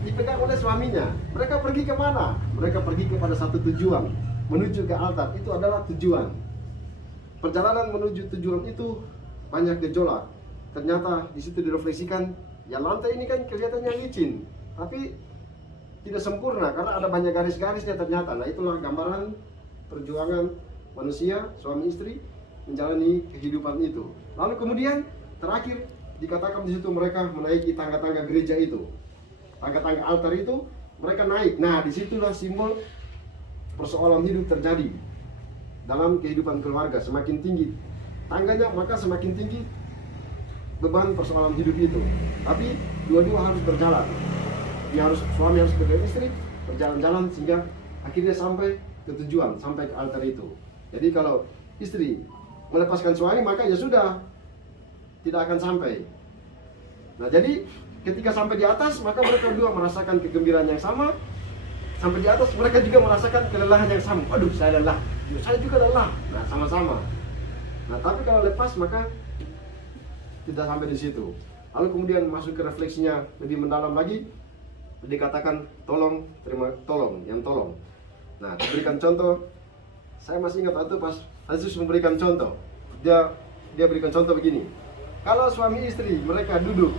dipegang oleh suaminya. Mereka pergi kemana? Mereka pergi kepada satu tujuan, menuju ke altar. Itu adalah tujuan. Perjalanan menuju tujuan itu banyak gejolak. Ternyata di situ direfleksikan, ya lantai ini kan kelihatannya licin, tapi tidak sempurna karena ada banyak garis-garisnya ternyata. Nah, itulah gambaran perjuangan manusia, suami istri menjalani kehidupan itu. Lalu kemudian terakhir dikatakan di situ mereka menaiki tangga-tangga gereja itu, tangga-tangga altar itu mereka naik. Nah, disitulah simbol persoalan hidup terjadi dalam kehidupan keluarga. Semakin tinggi tangganya, maka semakin tinggi beban persoalan hidup itu. Tapi dua-dua harus berjalan. Suami harus pegang istri, berjalan-jalan sehingga akhirnya sampai ke tujuan, sampai ke altar itu. Jadi kalau istri melepaskan suami, maka ya sudah, tidak akan sampai. Nah, jadi ketika sampai di atas, maka mereka berdua merasakan kegembiraan yang sama. Sampai di atas, mereka juga merasakan kelelahan yang sama. Aduh, saya lelah, saya juga lelah. Nah, sama-sama. Nah, tapi kalau lepas, maka tidak sampai di situ. Lalu kemudian masuk ke refleksinya lebih mendalam lagi. Dikatakan tolong, terima tolong, yang tolong. Nah, diberikan contoh. Saya masih ingat waktu pas Yesus memberikan contoh. Dia berikan contoh begini. Kalau suami istri mereka duduk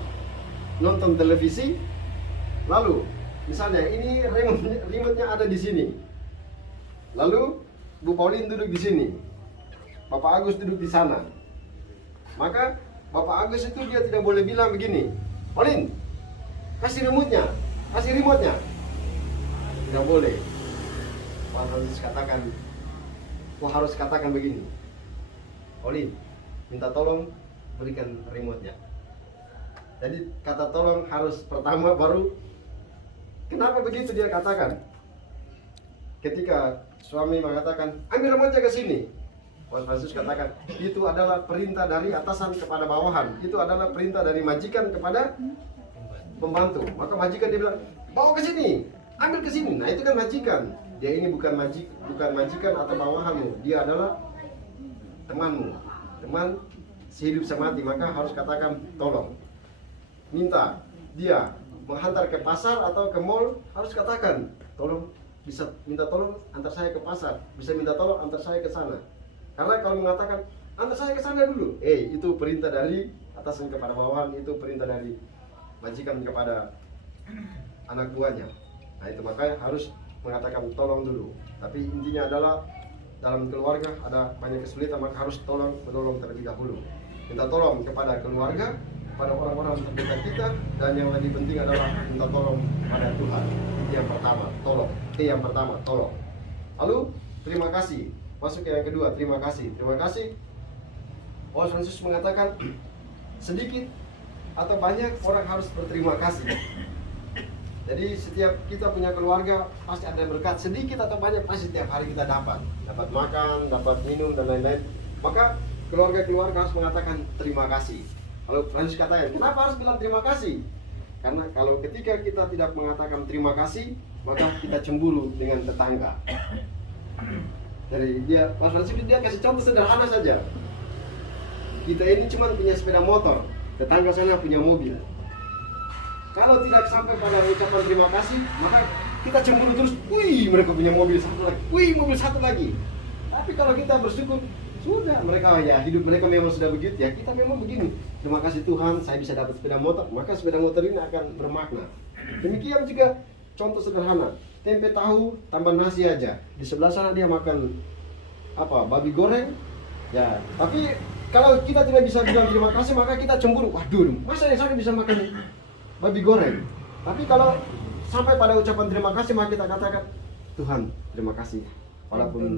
nonton televisi, lalu misalnya ini remote-nya ada di sini. Lalu Bu Pauline duduk di sini. Bapak Agus duduk di sana. Maka Bapak Agus itu dia tidak boleh bilang begini, Pauline, kasih remote-nya. Tidak boleh. Pak Francis katakan, harus katakan begini, Pauline, minta tolong berikan remote-nya. Jadi kata tolong harus pertama, baru kenapa begitu dia katakan? Ketika suami mengatakan, ambil remote-nya ke sini, Paus Fransiskus katakan, itu adalah perintah dari atasan kepada bawahan. Itu adalah perintah dari majikan kepada pembantu. Maka majikan dia bilang, bawa ke sini, ambil ke sini. Nah itu kan majikan. Dia ini bukan majikan atau bawahanmu. Dia adalah temanmu, teman sehidup semati. Maka harus katakan tolong. Minta dia menghantar ke pasar atau ke mall, harus katakan tolong, bisa minta tolong antar saya ke pasar, bisa minta tolong antar saya ke sana. Karena kalau mengatakan antar saya ke sana dulu, itu perintah dari atasan kepada bawahan, itu perintah dari majikan kepada anak buahnya. Nah itu makanya harus mengatakan tolong dulu. Tapi intinya adalah dalam keluarga ada banyak kesulitan, maka harus menolong terlebih dahulu. Minta tolong kepada keluarga, pada orang-orang terdekat kita, dan yang lebih penting adalah minta tolong pada Tuhan. Itu yang pertama, tolong. Yang pertama, tolong. Lalu terima kasih. Masuk ke yang kedua, terima kasih. Terima kasih. Paus Fransiskus mengatakan sedikit atau banyak orang harus berterima kasih. Jadi setiap kita punya keluarga pasti ada berkat, sedikit atau banyak pasti setiap hari kita dapat makan, dapat minum dan lain-lain. Maka keluarga-keluarga harus mengatakan terima kasih. Kalau Fransiskus katakan, kenapa harus bilang terima kasih? Karena kalau ketika kita tidak mengatakan terima kasih, maka kita cemburu dengan tetangga. Jadi Paus Fransiskus dia kasih contoh sederhana saja. Kita ini cuma punya sepeda motor, tetangga sana punya mobil. Kalau tidak sampai pada ucapan terima kasih, maka kita cemburu terus. Wih, mereka punya mobil satu lagi. Wih, mobil satu lagi. Tapi kalau kita bersyukur, sudah, mereka ya hidup mereka memang sudah begitu ya. Kita memang begini. Terima kasih Tuhan, saya bisa dapat sepeda motor. Maka sepeda motor ini akan bermakna. Demikian juga contoh sederhana. Tempe tahu tambah nasi aja. Di sebelah sana dia makan babi goreng. Ya, tapi kalau kita tidak bisa bilang terima kasih, maka kita cemburu. Waduh, masa yang sana bisa makan babi goreng? Tapi kalau sampai pada ucapan terima kasih, maka kita katakan, Tuhan, terima kasih. Walaupun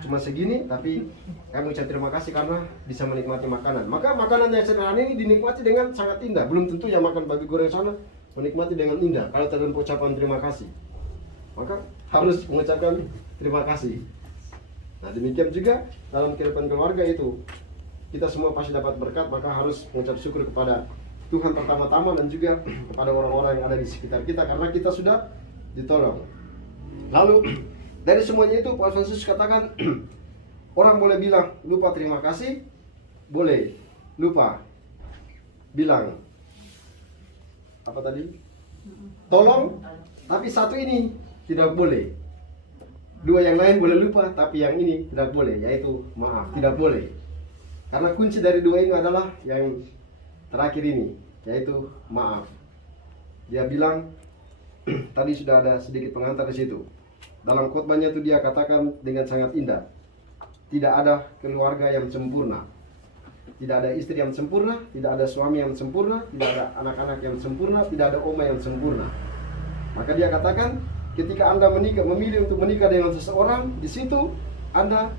cuma segini, tapi kami ucap terima kasih karena bisa menikmati makanan. Maka makanan yang sederhana ini dinikmati dengan sangat indah. Belum tentu yang makan babi goreng sana menikmati dengan indah kalau terdapat ucapan terima kasih. Maka harus mengucapkan terima kasih. Nah demikian juga dalam kehidupan keluarga itu, kita semua pasti dapat berkat, maka harus mengucap syukur kepada Tuhan pertama-tama dan juga kepada orang-orang yang ada di sekitar kita karena kita sudah ditolong. Lalu dari semuanya itu Paus Fransiskus katakan orang boleh bilang lupa terima kasih, boleh lupa bilang apa tadi? Tolong, tapi satu ini tidak boleh. Dua yang lain boleh lupa, tapi yang ini tidak boleh, yaitu maaf, tidak boleh. Karena kunci dari dua ini adalah yang terakhir ini, yaitu maaf. Dia bilang tadi sudah ada sedikit pengantar di situ. Dalam khotbahnya itu dia katakan dengan sangat indah, tidak ada keluarga yang sempurna, tidak ada istri yang sempurna, tidak ada suami yang sempurna, tidak ada anak-anak yang sempurna, tidak ada oma yang sempurna. Maka dia katakan ketika Anda memilih untuk menikah dengan seseorang, di situ Anda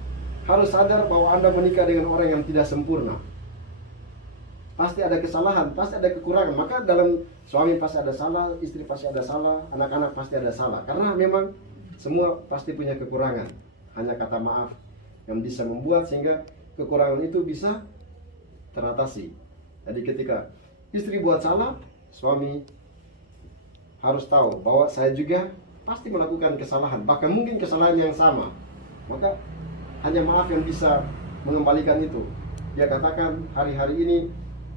harus sadar bahwa Anda menikah dengan orang yang tidak sempurna. Pasti ada kesalahan, pasti ada kekurangan. Maka dalam suami pasti ada salah, istri pasti ada salah, anak-anak pasti ada salah. Karena memang semua pasti punya kekurangan. Hanya kata maaf yang bisa membuat sehingga kekurangan itu bisa teratasi. Jadi ketika istri buat salah, suami harus tahu bahwa saya juga pasti melakukan kesalahan, bahkan mungkin kesalahan yang sama. Maka hanya maaf yang bisa mengembalikan itu. Dia katakan hari-hari ini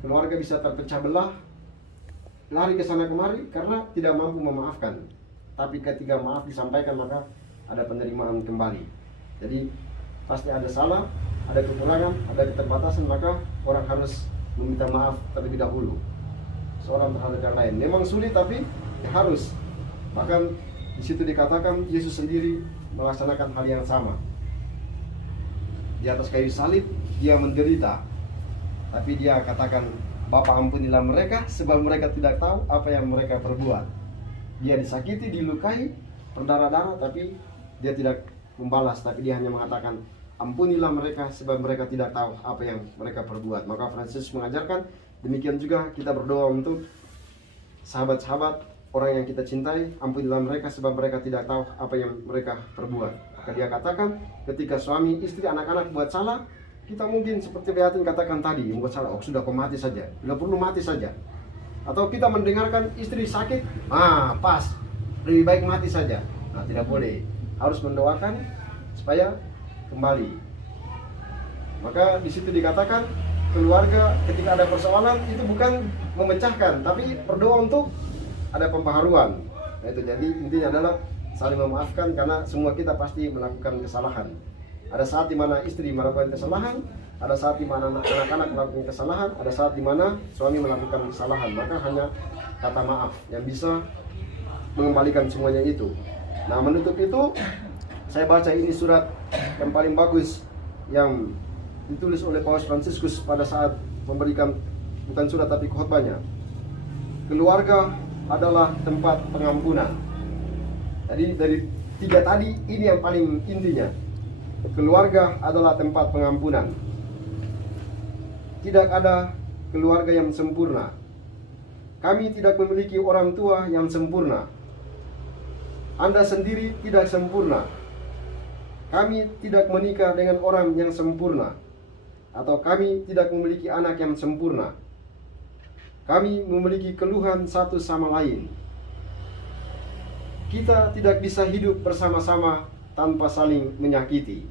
keluarga bisa terpecah belah, lari ke sana kemari karena tidak mampu memaafkan. Tapi ketika maaf disampaikan maka ada penerimaan kembali. Jadi pasti ada salah, ada kekurangan, ada keterbatasan, maka orang harus meminta maaf terlebih dahulu seorang terhadap yang lain. Memang sulit tapi harus. Bahkan di situ dikatakan Yesus sendiri melaksanakan hal yang sama. Di atas kayu salib dia menderita, tapi dia katakan, Bapa ampunilah mereka sebab mereka tidak tahu apa yang mereka perbuat. Dia disakiti, dilukai, berdarah-darah, tapi dia tidak membalas, tapi dia hanya mengatakan, ampunilah mereka sebab mereka tidak tahu apa yang mereka perbuat. Maka Fransiskus mengajarkan, demikian juga kita berdoa untuk sahabat-sahabat, orang yang kita cintai, ampunilah mereka sebab mereka tidak tahu apa yang mereka perbuat. Maka dia katakan, ketika suami, istri, anak-anak buat salah, kita mungkin seperti Beatin katakan tadi, membuat salah, oh sudah kau mati saja, sudah perlu mati saja. Atau kita mendengarkan istri sakit, pas, lebih baik mati saja. Nah, tidak boleh, harus mendoakan supaya kembali. Maka di situ dikatakan, keluarga ketika ada persoalan itu bukan memecahkan, tapi berdoa untuk ada pembaharuan. Nah, itu jadi intinya adalah saling memaafkan, karena semua kita pasti melakukan kesalahan. Ada saat di mana istri melakukan kesalahan, ada saat di mana anak-anak melakukan kesalahan, ada saat di mana suami melakukan kesalahan. Maka hanya kata maaf yang bisa mengembalikan semuanya itu. Nah, menutup itu saya baca ini surat yang paling bagus yang ditulis oleh Paus Fransiskus pada saat memberikan, bukan surat tapi khotbahnya. Keluarga adalah tempat pengampunan. Jadi dari 3 tadi ini yang paling intinya. Keluarga adalah tempat pengampunan. Tidak ada keluarga yang sempurna. Kami tidak memiliki orang tua yang sempurna. Anda sendiri tidak sempurna. Kami tidak menikah dengan orang yang sempurna. Atau kami tidak memiliki anak yang sempurna. Kami memiliki keluhan satu sama lain. Kita tidak bisa hidup bersama-sama tanpa saling menyakiti.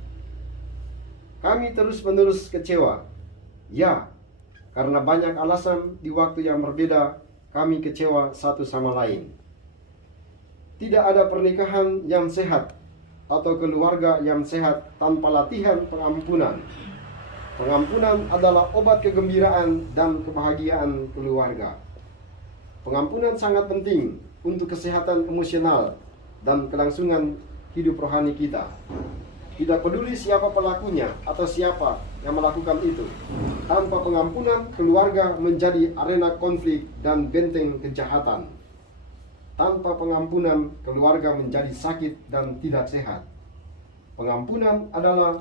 Kami terus-menerus kecewa. Ya, karena banyak alasan di waktu yang berbeda kami kecewa satu sama lain. Tidak ada pernikahan yang sehat atau keluarga yang sehat tanpa latihan pengampunan. Pengampunan adalah obat kegembiraan dan kebahagiaan keluarga. Pengampunan sangat penting untuk kesehatan emosional dan kelangsungan hidup rohani kita. Tidak peduli siapa pelakunya atau siapa yang melakukan itu. Tanpa pengampunan, keluarga menjadi arena konflik dan benteng kejahatan. Tanpa pengampunan, keluarga menjadi sakit dan tidak sehat. Pengampunan adalah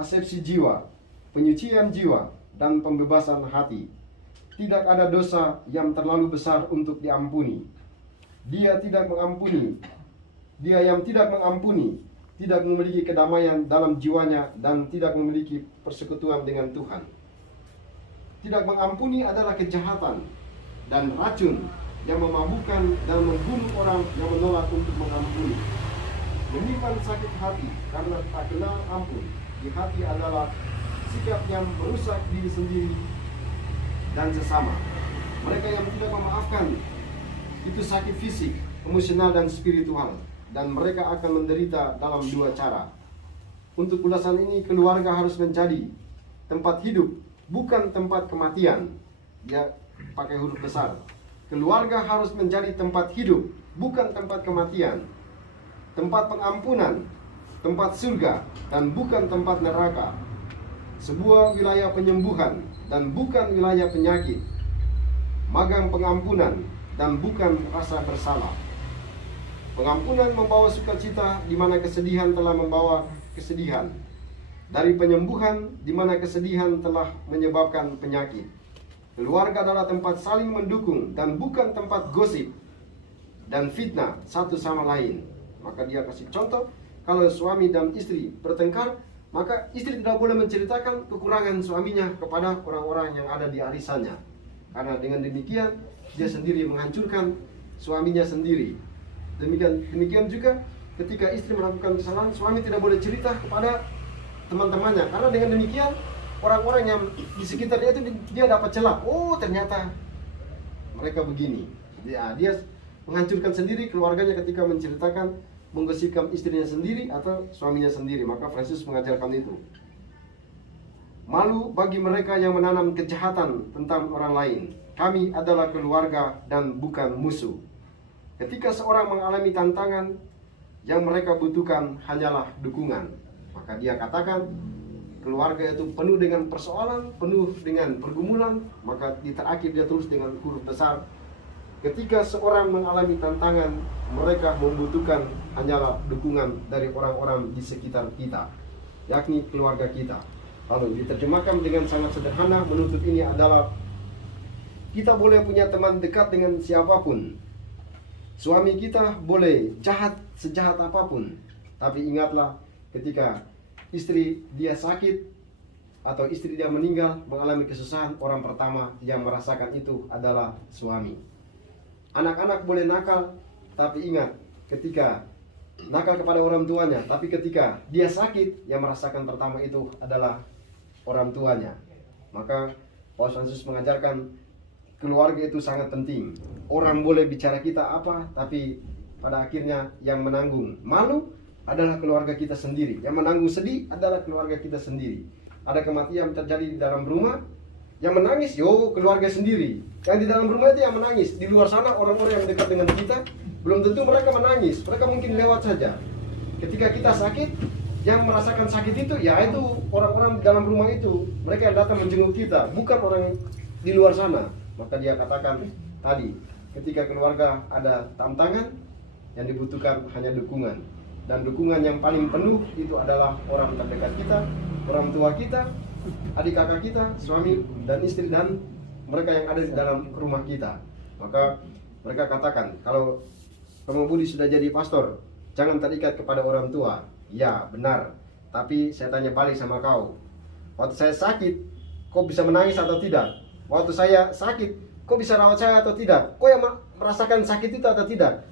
asepsi jiwa, penyucian jiwa, dan pembebasan hati. Tidak ada dosa yang terlalu besar untuk diampuni. Dia yang tidak mengampuni, tidak memiliki kedamaian dalam jiwanya dan tidak memiliki persekutuan dengan Tuhan. Tidak mengampuni adalah kejahatan dan racun yang memabukkan dan membunuh orang yang menolak untuk mengampuni. Menyimpan sakit hati karena tak kenal ampun di hati adalah sikap yang merusak diri sendiri dan sesama. Mereka yang tidak memaafkan itu sakit fisik, emosional, dan spiritual, dan mereka akan menderita dalam 2 cara. Untuk ulasan ini, keluarga harus menjadi tempat hidup, bukan tempat kematian. Dia pakai huruf besar. Keluarga harus menjadi tempat hidup, bukan tempat kematian. Tempat pengampunan, tempat surga, dan bukan tempat neraka. Sebuah wilayah penyembuhan, dan bukan wilayah penyakit. Magang pengampunan, dan bukan rasa bersalah. Pengampunan membawa sukacita di mana kesedihan telah membawa kesedihan. Dari penyembuhan di mana kesedihan telah menyebabkan penyakit. Keluarga adalah tempat saling mendukung dan bukan tempat gosip dan fitnah satu sama lain. Maka dia kasih contoh, kalau suami dan istri bertengkar, maka istri tidak boleh menceritakan kekurangan suaminya kepada orang-orang yang ada di arisannya. Karena dengan demikian dia sendiri menghancurkan suaminya sendiri. Demikian juga ketika istri melakukan kesalahan, suami tidak boleh cerita kepada teman-temannya. Karena dengan demikian orang-orang yang di sekitarnya itu dia dapat celah. Oh, ternyata mereka begini. Dia menghancurkan sendiri keluarganya ketika menceritakan, menggosipkan istrinya sendiri atau suaminya sendiri. Maka Fransiskus mengajarkan itu. Malu bagi mereka yang menanam kejahatan tentang orang lain. Kami adalah keluarga dan bukan musuh. Ketika seorang mengalami tantangan, yang mereka butuhkan hanyalah dukungan. Maka dia katakan, keluarga itu penuh dengan persoalan, penuh dengan pergumulan. Maka di terakhir dia tulis dengan huruf besar, ketika seorang mengalami tantangan, mereka membutuhkan hanyalah dukungan dari orang-orang di sekitar kita, yakni keluarga kita. Lalu diterjemahkan dengan sangat sederhana, menutup ini adalah, kita boleh punya teman dekat dengan siapapun. Suami kita boleh jahat sejahat apapun, tapi ingatlah, ketika istri dia sakit atau istri dia meninggal, mengalami kesusahan, orang pertama yang merasakan itu adalah suami. Anak-anak boleh nakal, tapi ingat, ketika nakal kepada orang tuanya, tapi ketika dia sakit, yang merasakan pertama itu adalah orang tuanya. Maka Paus Fransiskus mengajarkan keluarga itu sangat penting. Orang boleh bicara kita apa, tapi pada akhirnya yang menanggung malu adalah keluarga kita sendiri. Yang menanggung sedih adalah keluarga kita sendiri. Ada kematian terjadi di dalam rumah, yang menangis keluarga sendiri. Yang di dalam rumah itu yang menangis. Di luar sana orang-orang yang dekat dengan kita belum tentu mereka menangis. Mereka mungkin lewat saja. Ketika kita sakit, yang merasakan sakit itu itu orang-orang di dalam rumah itu. Mereka yang datang menjenguk kita, bukan orang di luar sana. Maka dia katakan tadi, ketika keluarga ada tantangan, yang dibutuhkan hanya dukungan. Dan dukungan yang paling penuh itu adalah orang terdekat kita, orang tua kita, adik kakak kita, suami dan istri, dan mereka yang ada di dalam rumah kita. Maka mereka katakan, kalau Romo Budi sudah jadi pastor, jangan terikat kepada orang tua. Ya benar, tapi saya tanya balik sama kau, waktu saya sakit, kau bisa menangis atau tidak? Waktu saya sakit, kau bisa rawat saya atau tidak? Kau yang merasakan sakit itu atau tidak?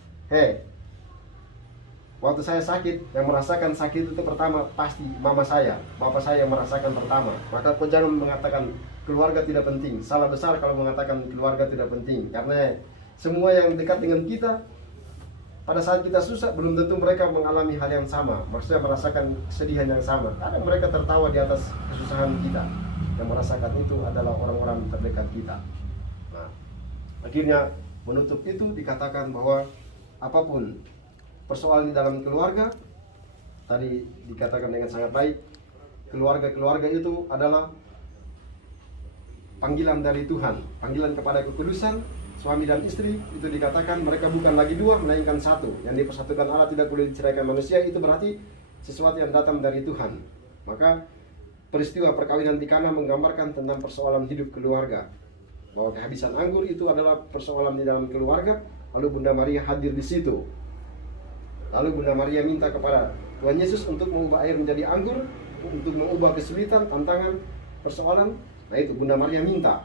Waktu saya sakit, yang merasakan sakit itu pertama pasti mama saya, bapak saya yang merasakan pertama. Maka kau jangan mengatakan keluarga tidak penting. Salah besar kalau mengatakan keluarga tidak penting, karena semua yang dekat dengan kita pada saat kita susah belum tentu mereka mengalami hal yang sama. Maksudnya merasakan kesedihan yang sama. Kadang mereka tertawa di atas kesusahan kita. Yang merasakan itu adalah orang-orang terdekat kita. Nah, akhirnya menutup itu dikatakan bahwa apapun persoalan di dalam keluarga, tadi dikatakan dengan sangat baik, keluarga-keluarga itu adalah panggilan dari Tuhan, panggilan kepada kekudusan. Suami dan istri itu dikatakan mereka bukan lagi dua, melainkan satu. Yang dipersatukan Allah tidak boleh diceraikan manusia, itu berarti sesuatu yang datang dari Tuhan. Maka peristiwa perkawinan di Kana menggambarkan tentang persoalan hidup keluarga, bahwa kehabisan anggur itu adalah persoalan di dalam keluarga. Lalu Bunda Maria hadir di situ. Lalu Bunda Maria minta kepada Tuhan Yesus untuk mengubah air menjadi anggur, untuk mengubah kesulitan, tantangan, persoalan. Nah itu Bunda Maria minta.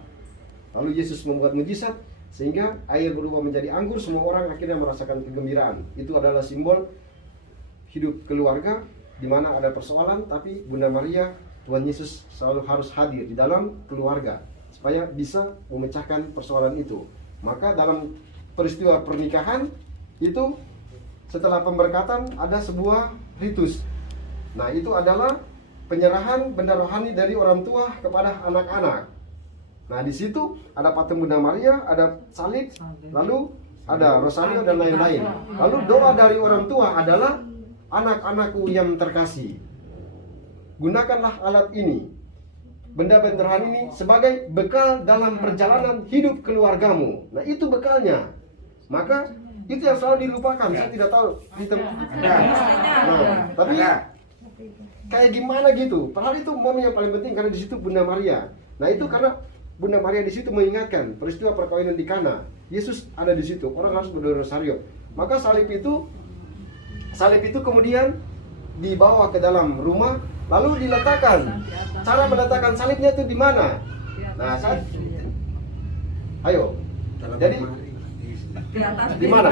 Lalu Yesus membuat mujizat sehingga air berubah menjadi anggur. Semua orang akhirnya merasakan kegembiraan. Itu adalah simbol hidup keluarga di mana ada persoalan, tapi Bunda Maria, Tuhan Yesus selalu harus hadir di dalam keluarga supaya bisa memecahkan persoalan itu. Maka dalam peristiwa pernikahan itu, setelah pemberkatan ada sebuah ritus. Nah itu adalah penyerahan benda rohani dari orang tua kepada anak-anak. Nah di situ ada patung Bunda Maria, ada salib, lalu ada rosario dan lain-lain. Lalu doa dari orang tua adalah, anak-anakku yang terkasih, gunakanlah alat ini, benda-benda rohani ini sebagai bekal dalam perjalanan hidup keluargamu. Nah itu bekalnya. Maka itu yang selalu dilupakan. Saya tidak tahu tapi kayak gimana gitu. Padahal itu momen yang paling penting, karena di situ Bunda Maria. Nah itu karena Bunda Maria di situ mengingatkan peristiwa perkawinan di Kana. Yesus ada di situ. Orang harus berdoa rosario. Maka salib itu kemudian dibawa ke dalam rumah, lalu diletakkan. Cara meletakkan salibnya itu di mana? Nah, ayo. Jadi di mana?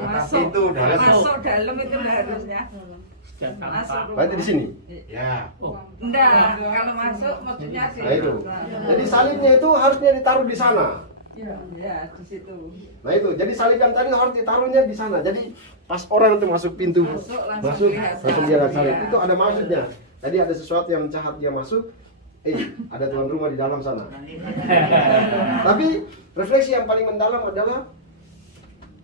Masuk dalam itu harusnya. Berarti di sini. Ya. Enggak, kalau masuk maksudnya sih. Nah itu. Jadi salibnya itu harusnya ditaruh di sana. Ya, di situ. Nah itu. Jadi salib yang tadi harus ditaruhnya di sana. Jadi pas orang itu masuk pintu, langsung dia lihat salib. Itu ada maksudnya. Jadi ada sesuatu yang jahat dia masuk. Ada tuan rumah di dalam sana. Tapi refleksi yang paling mendalam adalah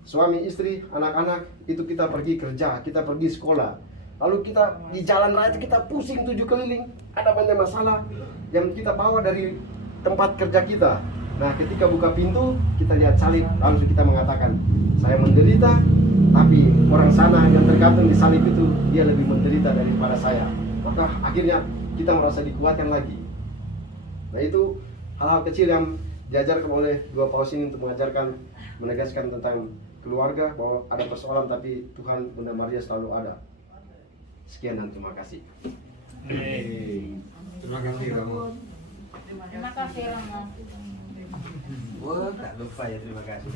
suami, istri, anak-anak itu kita pergi kerja, kita pergi sekolah. Lalu kita di jalan raya itu kita pusing 7 keliling, ada banyak masalah yang kita bawa dari tempat kerja kita. Nah ketika buka pintu, kita lihat salib, lalu kita mengatakan, saya menderita, tapi orang sana yang tergantung di salib itu, dia lebih menderita daripada saya. Maka akhirnya kita merasa dikuatkan lagi. Nah itu hal-hal kecil yang diajarkan oleh dua paus ini untuk mengajarkan, menegaskan tentang keluarga, bahwa ada persoalan tapi Tuhan, Bunda Maria selalu ada. Sekian dan terima kasih. Terima kasih Romo. Terima kasih Romo. Wah, tak lupa ya, terima kasih.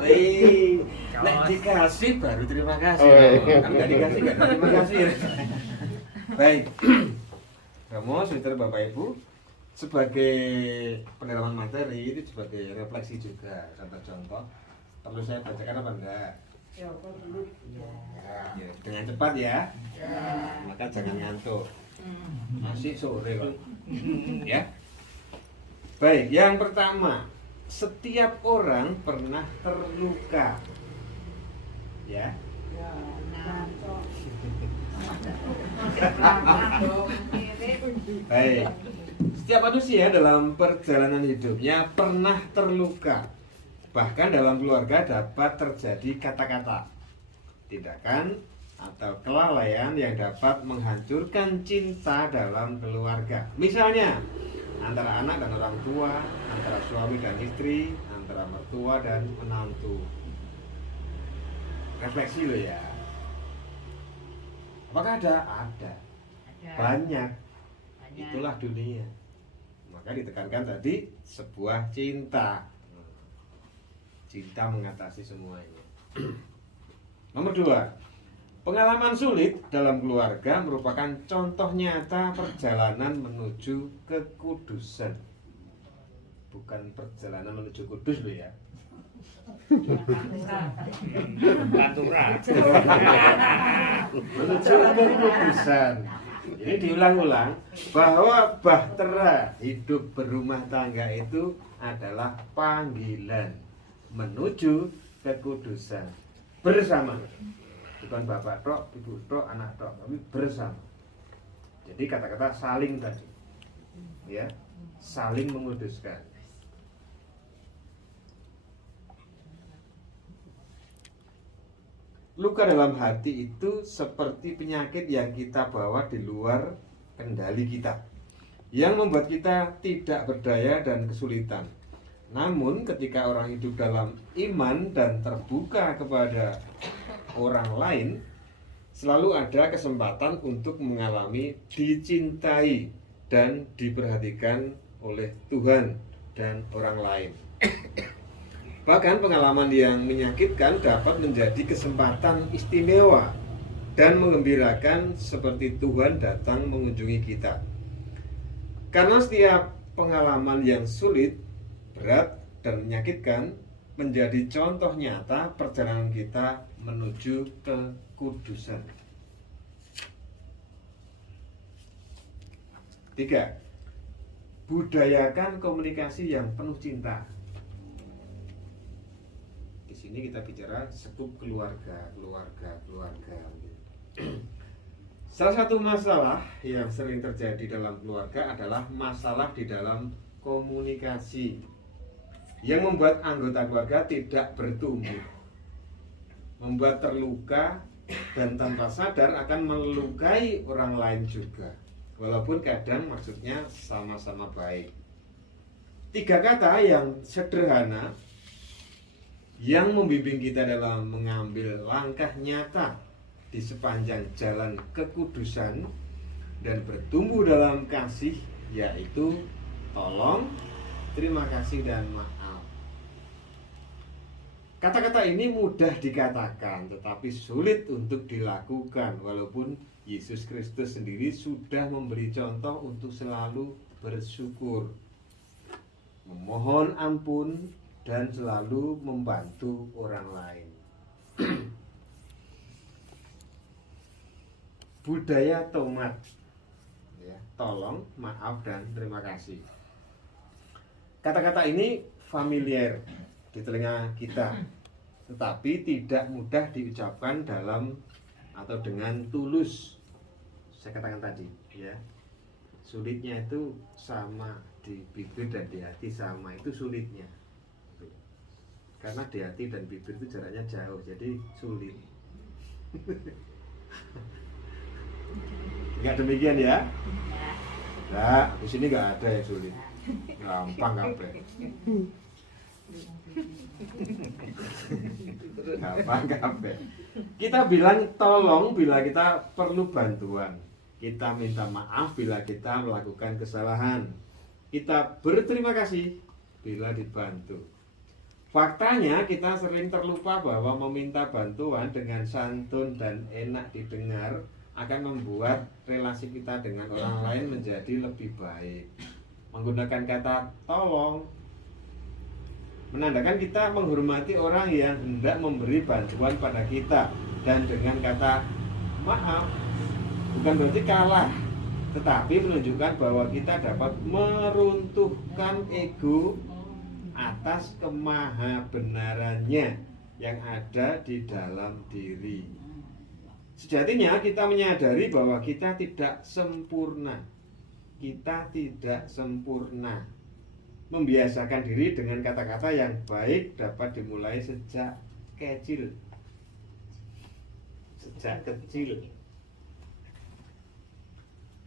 Wih, nek dikasih baru terima kasih. Kan nggak dikasih nggak terima kasih. Baik, Romo, saudara Bapak Ibu, sebagai pendalaman materi itu sebagai refleksi juga contoh-contoh perlu saya bacakan apa enggak? Ya, dengan cepat ya. Maka jangan ngantuk. Masih sore kok. Ya. Baik, yang pertama, setiap orang pernah terluka. Ya. Baik. Setiap manusia dalam perjalanan hidupnya pernah terluka. Bahkan dalam keluarga dapat terjadi kata-kata, tindakan, atau kelalaian yang dapat menghancurkan cinta dalam keluarga. Misalnya, antara anak dan orang tua, antara suami dan istri, antara mertua dan menantu. Refleksi lo ya. Apakah ada? Ada. Banyak. Itulah dunia. Maka ditekankan tadi sebuah cinta. Cinta mengatasi semuanya. Nomor 2, pengalaman sulit dalam keluarga merupakan contoh nyata perjalanan menuju kekudusan. Bukan perjalanan menuju kudus loh ya. Pantura. Menuju kekudusan. Ini diulang-ulang bahwa bahtera hidup berumah tangga itu adalah panggilan menuju kekudusan bersama, bukan bapak tok, ibu tok, anak tok, tapi bersama. Jadi kata-kata saling tadi, ya, saling menguduskan. Luka dalam hati itu seperti penyakit yang kita bawa di luar kendali kita, yang membuat kita tidak berdaya dan kesulitan. Namun ketika orang hidup dalam iman dan terbuka kepada orang lain, selalu ada kesempatan untuk mengalami dicintai dan diperhatikan oleh Tuhan dan orang lain. Bahkan pengalaman yang menyakitkan dapat menjadi kesempatan istimewa dan menggembirakan seperti Tuhan datang mengunjungi kita. Karena setiap pengalaman yang sulit, berat, dan menyakitkan menjadi contoh nyata perjalanan kita menuju kekudusan. 3, budayakan komunikasi yang penuh cinta. Di sini kita bicara sekup keluarga. Salah satu masalah yang sering terjadi dalam keluarga adalah masalah di dalam komunikasi yang membuat anggota keluarga tidak bertumbuh, membuat terluka, dan tanpa sadar akan melukai orang lain juga, walaupun kadang maksudnya sama-sama baik. 3 kata yang sederhana yang membimbing kita dalam mengambil langkah nyata di sepanjang jalan kekudusan dan bertumbuh dalam kasih, yaitu tolong, terima kasih, dan maaf. Kata-kata ini mudah dikatakan tetapi sulit untuk dilakukan, walaupun Yesus Kristus sendiri sudah memberi contoh untuk selalu bersyukur, memohon ampun, dan selalu membantu orang lain. Budaya tomat, ya, tolong, maaf, dan terima kasih. Kata-kata ini familiar di telinga kita, tetapi tidak mudah diucapkan dalam atau dengan tulus. Saya katakan tadi, ya, sulitnya itu sama di bibir dan di hati sama, itu sulitnya. Karena di hati dan bibir itu jaraknya jauh, jadi sulit. Enggak demikian ya? Nah, di sini enggak ada yang sulit. Gampang kabeh. Gampang kabeh. Kita bilang tolong bila kita perlu bantuan. Kita minta maaf bila kita melakukan kesalahan. Kita berterima kasih bila dibantu. Faktanya kita sering terlupa bahwa meminta bantuan dengan santun dan enak didengar akan membuat relasi kita dengan orang lain menjadi lebih baik. Menggunakan kata tolong menandakan kita menghormati orang yang hendak memberi bantuan pada kita. Dan dengan kata maaf bukan berarti kalah, tetapi menunjukkan bahwa kita dapat meruntuhkan ego atas kemahabenarannya yang ada di dalam diri. Sejatinya kita menyadari bahwa kita tidak sempurna. Kita tidak sempurna. Membiasakan diri dengan kata-kata yang baik dapat dimulai sejak kecil. Sejak kecil.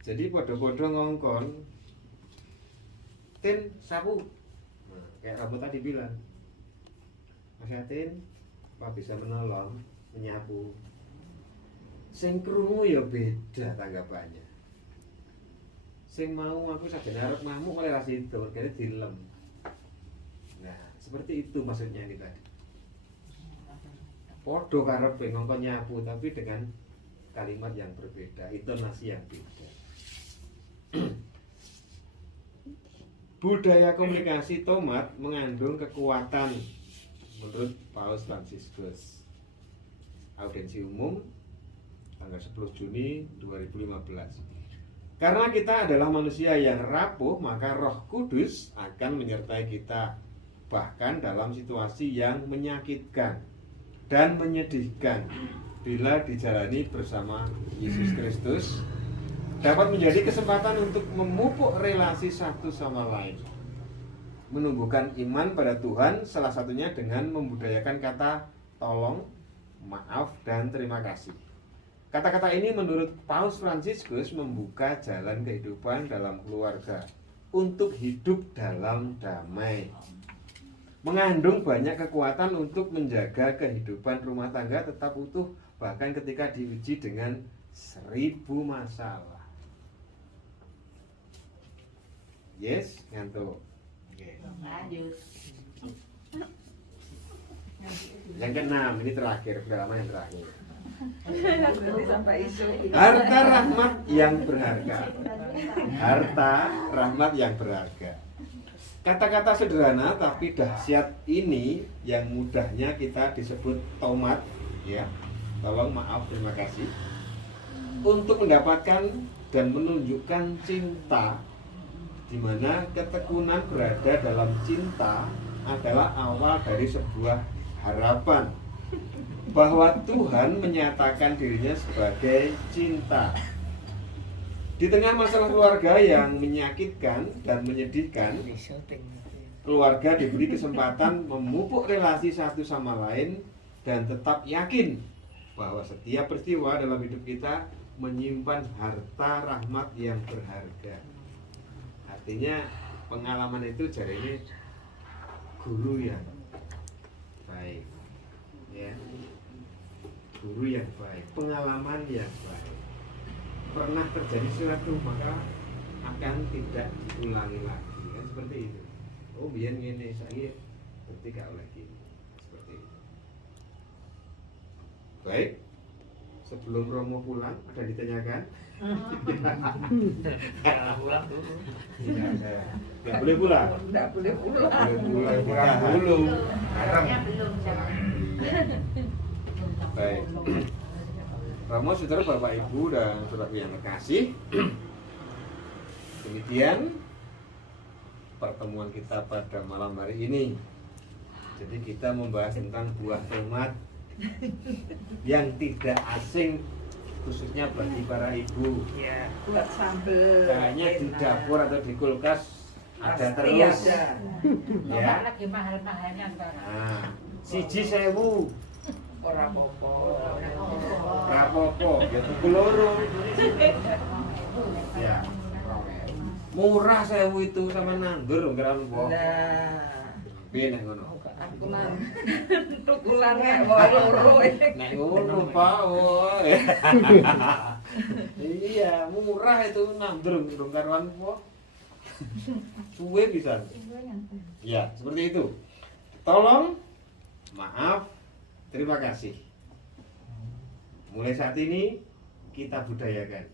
Jadi podo-podo ngongkon, Tin sapu. Nah, kayak Ramo tadi bilang, Mas Yatin, apa bisa menolong menyapu? Sing krungu ya beda tanggapannya. Sing mau aku sakjane arep ngamuk oleh ras itu, kene dilem. Nah, seperti itu maksudnya ini tadi. Podo karepe ngongkon nyapu tapi dengan kalimat yang berbeda, intonasi yang beda. Budaya komunikasi tomat mengandung kekuatan menurut Paus Fransiskus. Audiensi umum tanggal 10 Juni 2015. Karena kita adalah manusia yang rapuh, maka Roh Kudus akan menyertai kita bahkan dalam situasi yang menyakitkan dan menyedihkan. Bila dijalani bersama Yesus Kristus, dapat menjadi kesempatan untuk memupuk relasi satu sama lain, menumbuhkan iman pada Tuhan, salah satunya dengan membudayakan kata tolong, maaf, dan terima kasih. Kata-kata ini menurut Paus Fransiskus membuka jalan kehidupan dalam keluarga untuk hidup dalam damai, mengandung banyak kekuatan untuk menjaga kehidupan rumah tangga tetap utuh bahkan ketika diuji dengan 1000 masalah. Yes, ngantuk. Lanjut. Yang keenam, ini terakhir, pendalaman yang terakhir. Sampai isu. Harta rahmat yang berharga. Harta rahmat yang berharga. Kata-kata sederhana tapi dahsyat ini yang mudahnya kita disebut tomat, ya. Tolong, maaf, terima kasih. Untuk mendapatkan dan menunjukkan cinta, di mana ketekunan berada dalam cinta adalah awal dari sebuah harapan bahwa Tuhan menyatakan dirinya sebagai cinta. Di tengah masalah keluarga yang menyakitkan dan menyedihkan, keluarga diberi kesempatan memupuk relasi satu sama lain dan tetap yakin bahwa setiap peristiwa dalam hidup kita menyimpan harta rahmat yang berharga. Artinya pengalaman itu jadi ini guru yang baik, ya, guru yang baik, pengalaman yang baik. Pernah terjadi sesuatu maka akan tidak diulangi lagi, kan seperti itu. Oh biar gini saya ketika oleh gini, seperti itu. Baik, sebelum Romo pulang ada ditanyakan? Pulang dulu. Nggak boleh pulang. Nggak boleh pulang. Boleh pulang dulu. Harapnya belum. Baik. Romo, saudara, Bapak, Ibu, dan saudara yang terkasih, demikian pertemuan kita pada malam hari ini. Jadi kita membahas tentang buah tomat yang tidak asing, khususnya bagi para ibu. Ya. Buat sambel. Kayaknya di dapur atau di kulkas ada Pasti terus. ada. Ya. Lagi mahal-mahalnya ntar. Nah, siji 1000. Ora apa-apa. Rapopo, ya tuku loro. Ya. Murah 1000 itu sama nandur ngran wong. Nah, Piye nek ngono? Aku nang tukulan nek wae loro. Nek ngono Pak, woy. Iya, murah itu nandrung karuan po. Suwe pisan. Ya, seperti itu. Tolong, maaf, terima kasih. Mulai saat ini kita budayakan.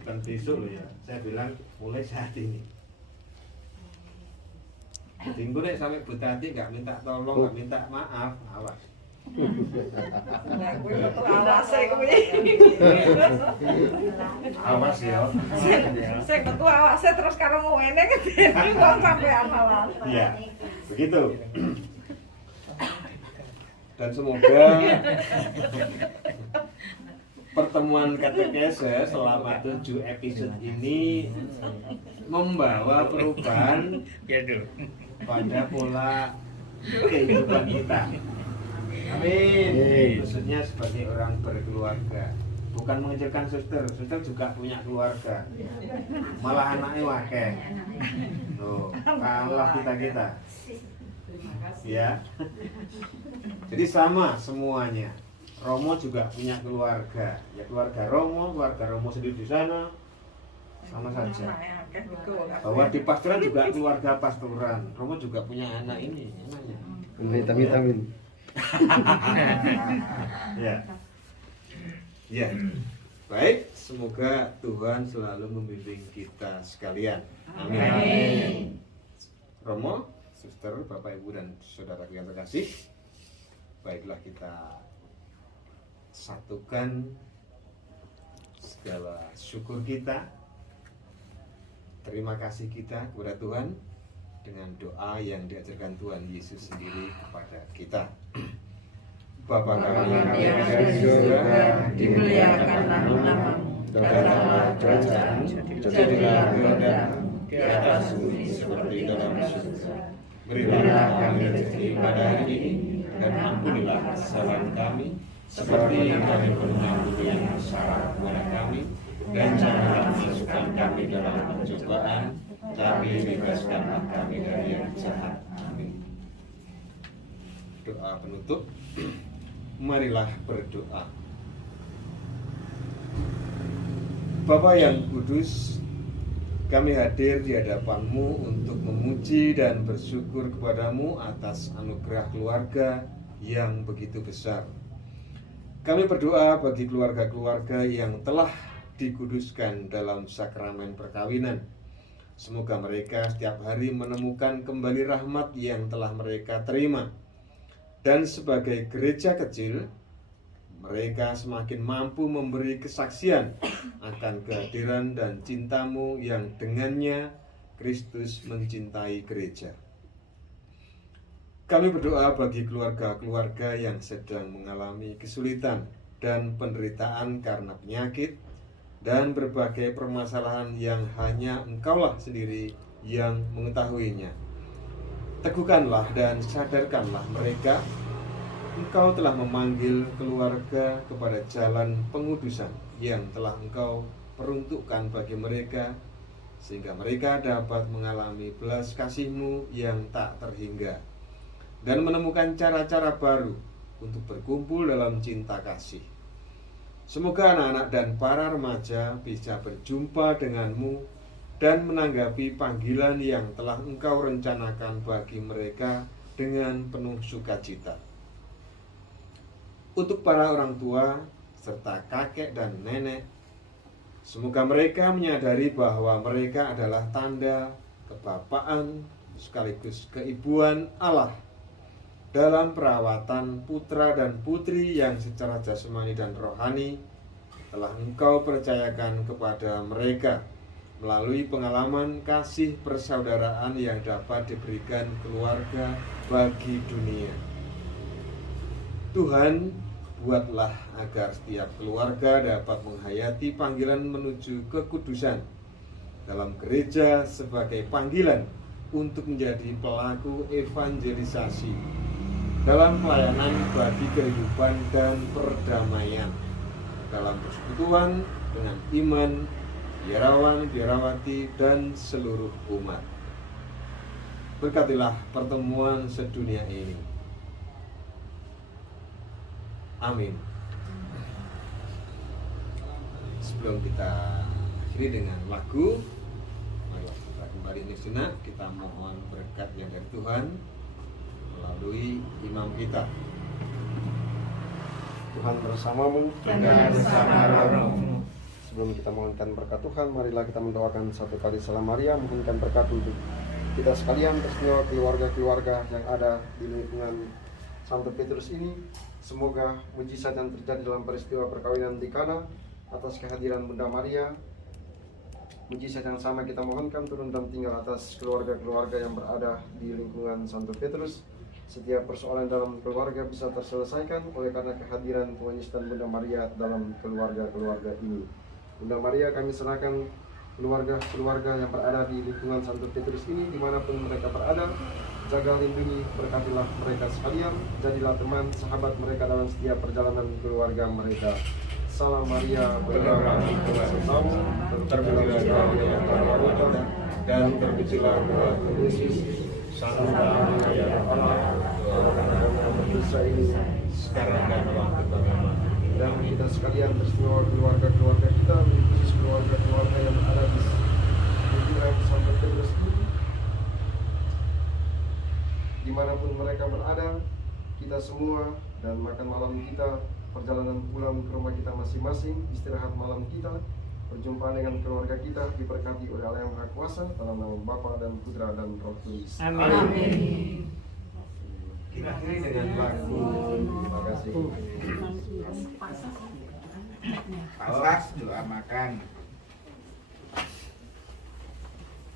Bukan besok loh ya. Saya bilang mulai saat ini. Jadi gue nek sampai buta hati nggak minta tolong, nggak minta maaf, awas. Nah, kuwi metu awase kuwi. Awas ya. Sing metu awase terus karo ngene ngene wong sampe amalan. Iya, begitu. Dan semoga pertemuan katekese selama 7 episode ini membawa perubahan pada pola kehidupan kita. Amin. Khususnya sebagai orang berkeluarga. Bukan mengecilkan suster, suster juga punya keluarga. Malah anaknya wakil. Tuh, kalah kita. Ya. Jadi sama semuanya. Romo juga punya keluarga. Ya keluarga Romo sendiri di sana. Sama saja. Bahwa di pastoran juga keluarga pastoran. Romo juga punya anak ini, anaknya. Vitamin. Ya. Ya. Baik, semoga Tuhan selalu membimbing kita sekalian. Amin. Romo, suster, Bapak, Ibu, dan saudara yang terkasih, baiklah kita satukan segala syukur kita, terima kasih kita kepada Tuhan dengan doa yang diajarkan Tuhan Yesus sendiri kepada kita. Bapa kami yang ada di surga, dimuliakanlah namamu, datanglah kerajaanmu, jadilah kehendakmu di atas bumi seperti dalam surga. Berilah kami rezeki pada hari ini, dan ampunilah kesalahan kami, seperti kami pun mengampuni yang bersalah kepada kami, dan janganlah masukkan kami dalam pencobaan, tapi bebaskanlah kami dari yang jahat. Amin. Doa penutup. Marilah berdoa. Bapa yang kudus, kami hadir di hadapan-Mu untuk memuji dan bersyukur kepada-Mu atas anugerah keluarga yang begitu besar. Kami berdoa bagi keluarga-keluarga yang telah dikuduskan dalam sakramen perkawinan. Semoga mereka setiap hari menemukan kembali rahmat yang telah mereka terima. Dan sebagai gereja kecil, mereka semakin mampu memberi kesaksian akan kehadiran dan cinta-Mu yang dengannya Kristus mencintai gereja. Kami berdoa bagi keluarga-keluarga yang sedang mengalami kesulitan dan penderitaan karena penyakit dan berbagai permasalahan yang hanya Engkaulah sendiri yang mengetahuinya. Teguhkanlah dan sadarkanlah mereka, Engkau telah memanggil keluarga kepada jalan pengudusan yang telah Engkau peruntukkan bagi mereka, sehingga mereka dapat mengalami belas kasih-Mu yang tak terhingga, dan menemukan cara-cara baru untuk berkumpul dalam cinta kasih. Semoga anak-anak dan para remaja bisa berjumpa denganmu dan menanggapi panggilan yang telah Engkau rencanakan bagi mereka dengan penuh sukacita. Untuk para orang tua serta kakek dan nenek, semoga mereka menyadari bahwa mereka adalah tanda kebapaan sekaligus keibuan Allah dalam perawatan putra dan putri yang secara jasmani dan rohani telah Engkau percayakan kepada mereka melalui pengalaman kasih persaudaraan yang dapat diberikan keluarga bagi dunia. Tuhan, buatlah agar setiap keluarga dapat menghayati panggilan menuju kekudusan dalam gereja sebagai panggilan untuk menjadi pelaku evangelisasi dalam pelayanan bagi kehidupan dan perdamaian, dalam persekutuan dengan iman, biarawan, biarawati, dan seluruh umat. Berkatilah pertemuan sedunia ini. Amin. Sebelum kita akhiri dengan lagu, mari kita kembali di sejenak, kita mohon berkat yang dari Tuhan melalui imam kita. Tuhan bersamamu Dan bersama rohmu. Sebelum kita mohonkan berkat Tuhan, marilah kita mendoakan satu kali salam Maria, mohonkan berkat untuk kita sekalian, terutama keluarga-keluarga yang ada di lingkungan Santo Petrus ini. Semoga mujizat yang terjadi dalam peristiwa perkawinan di Kana atas kehadiran Bunda Maria, mujizat yang sama kita mohonkan turun dan tinggal atas keluarga-keluarga yang berada di lingkungan Santo Petrus. Setiap persoalan dalam keluarga bisa terselesaikan oleh karena kehadiran Tuhan Yesus dan Bunda Maria dalam keluarga-keluarga ini. Bunda Maria, kami serahkan keluarga-keluarga yang berada di lingkungan Santo Petrus ini, dimanapun mereka berada. Jaga, lindungi, berkatilah mereka sekalian. Jadilah teman, sahabat mereka dalam setiap perjalanan keluarga mereka. Salam Maria, berkahmu Tuhan bersamamu, terpujilah kau di antara wanita dan terpujilah buah Yesus. Santa Maria Allah, dosa ini sekarang dan waktu kami. Dan kita sekalian bersama keluarga-keluarga kita, khusus keluarga-keluarga yang ada di lingkungan Santo Petrus ini, dimanapun mereka berada, kita semua dan makan malam kita, perjalanan pulang ke rumah kita masing-masing, istirahat malam kita, perjumpaan dengan keluarga kita diberkati oleh Allah yang Maha Kuasa dalam nama Bapa dan Putra dan Roh Kudus. Amin. Kita akhiri dengan lagu. Terima kasih. Awas doa makan.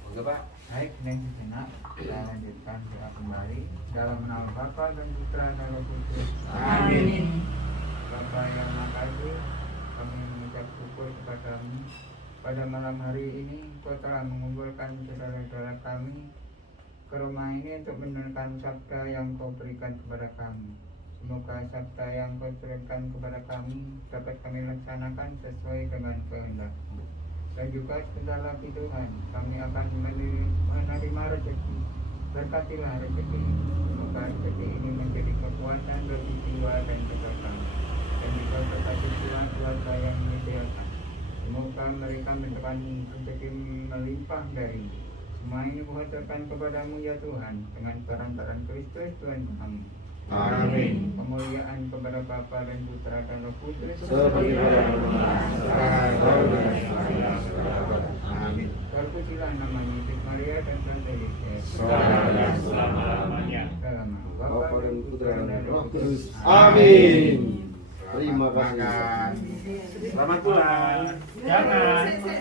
Oke Pak. Baik, dan sejenak kita lanjutkan doa kembali dalam nama Bapa dan Putra dan Roh Kudus. Amin. Bapa yang Maha Kasih, kami mengucap syukur kepadamu. Pada malam hari ini, Kau telah mengumpulkan saudara-saudara kami ke rumah ini untuk mendengarkan sabda yang Kau berikan kepada kami. Semoga sabda yang Kau berikan kepada kami dapat kami laksanakan sesuai dengan kehendak-Mu. Dan juga sebentar lagi Tuhan, kami akan menerima rezeki. Berkatilah rezeki ini. Semoga rezeki ini menjadi kekuatan bagi jiwa dan keluarga kami. Dan juga berkati pula keluarga yang menyediakan. Semoga mereka mendapat rezeki melimpah dari. Semua ini kuhaturkan kepadamu ya Tuhan, dengan perantaraan Kristus Tuhan kami. Amin. Kemuliaan kepada Bapa dan Putra dan Roh Kudus. Seperti Amin. Terpujilah namanya Yesus Maria dan Santa Yesus. Selamanya. Dalam nama Bapa dan Putra dan Roh Kudus. Amin. Terima kasih. Makan. Selamat pulang.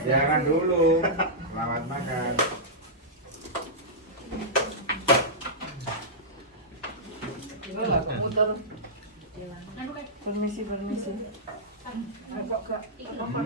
Jangan dulu. Selamat makan. Permisi. Kok gak? Kon,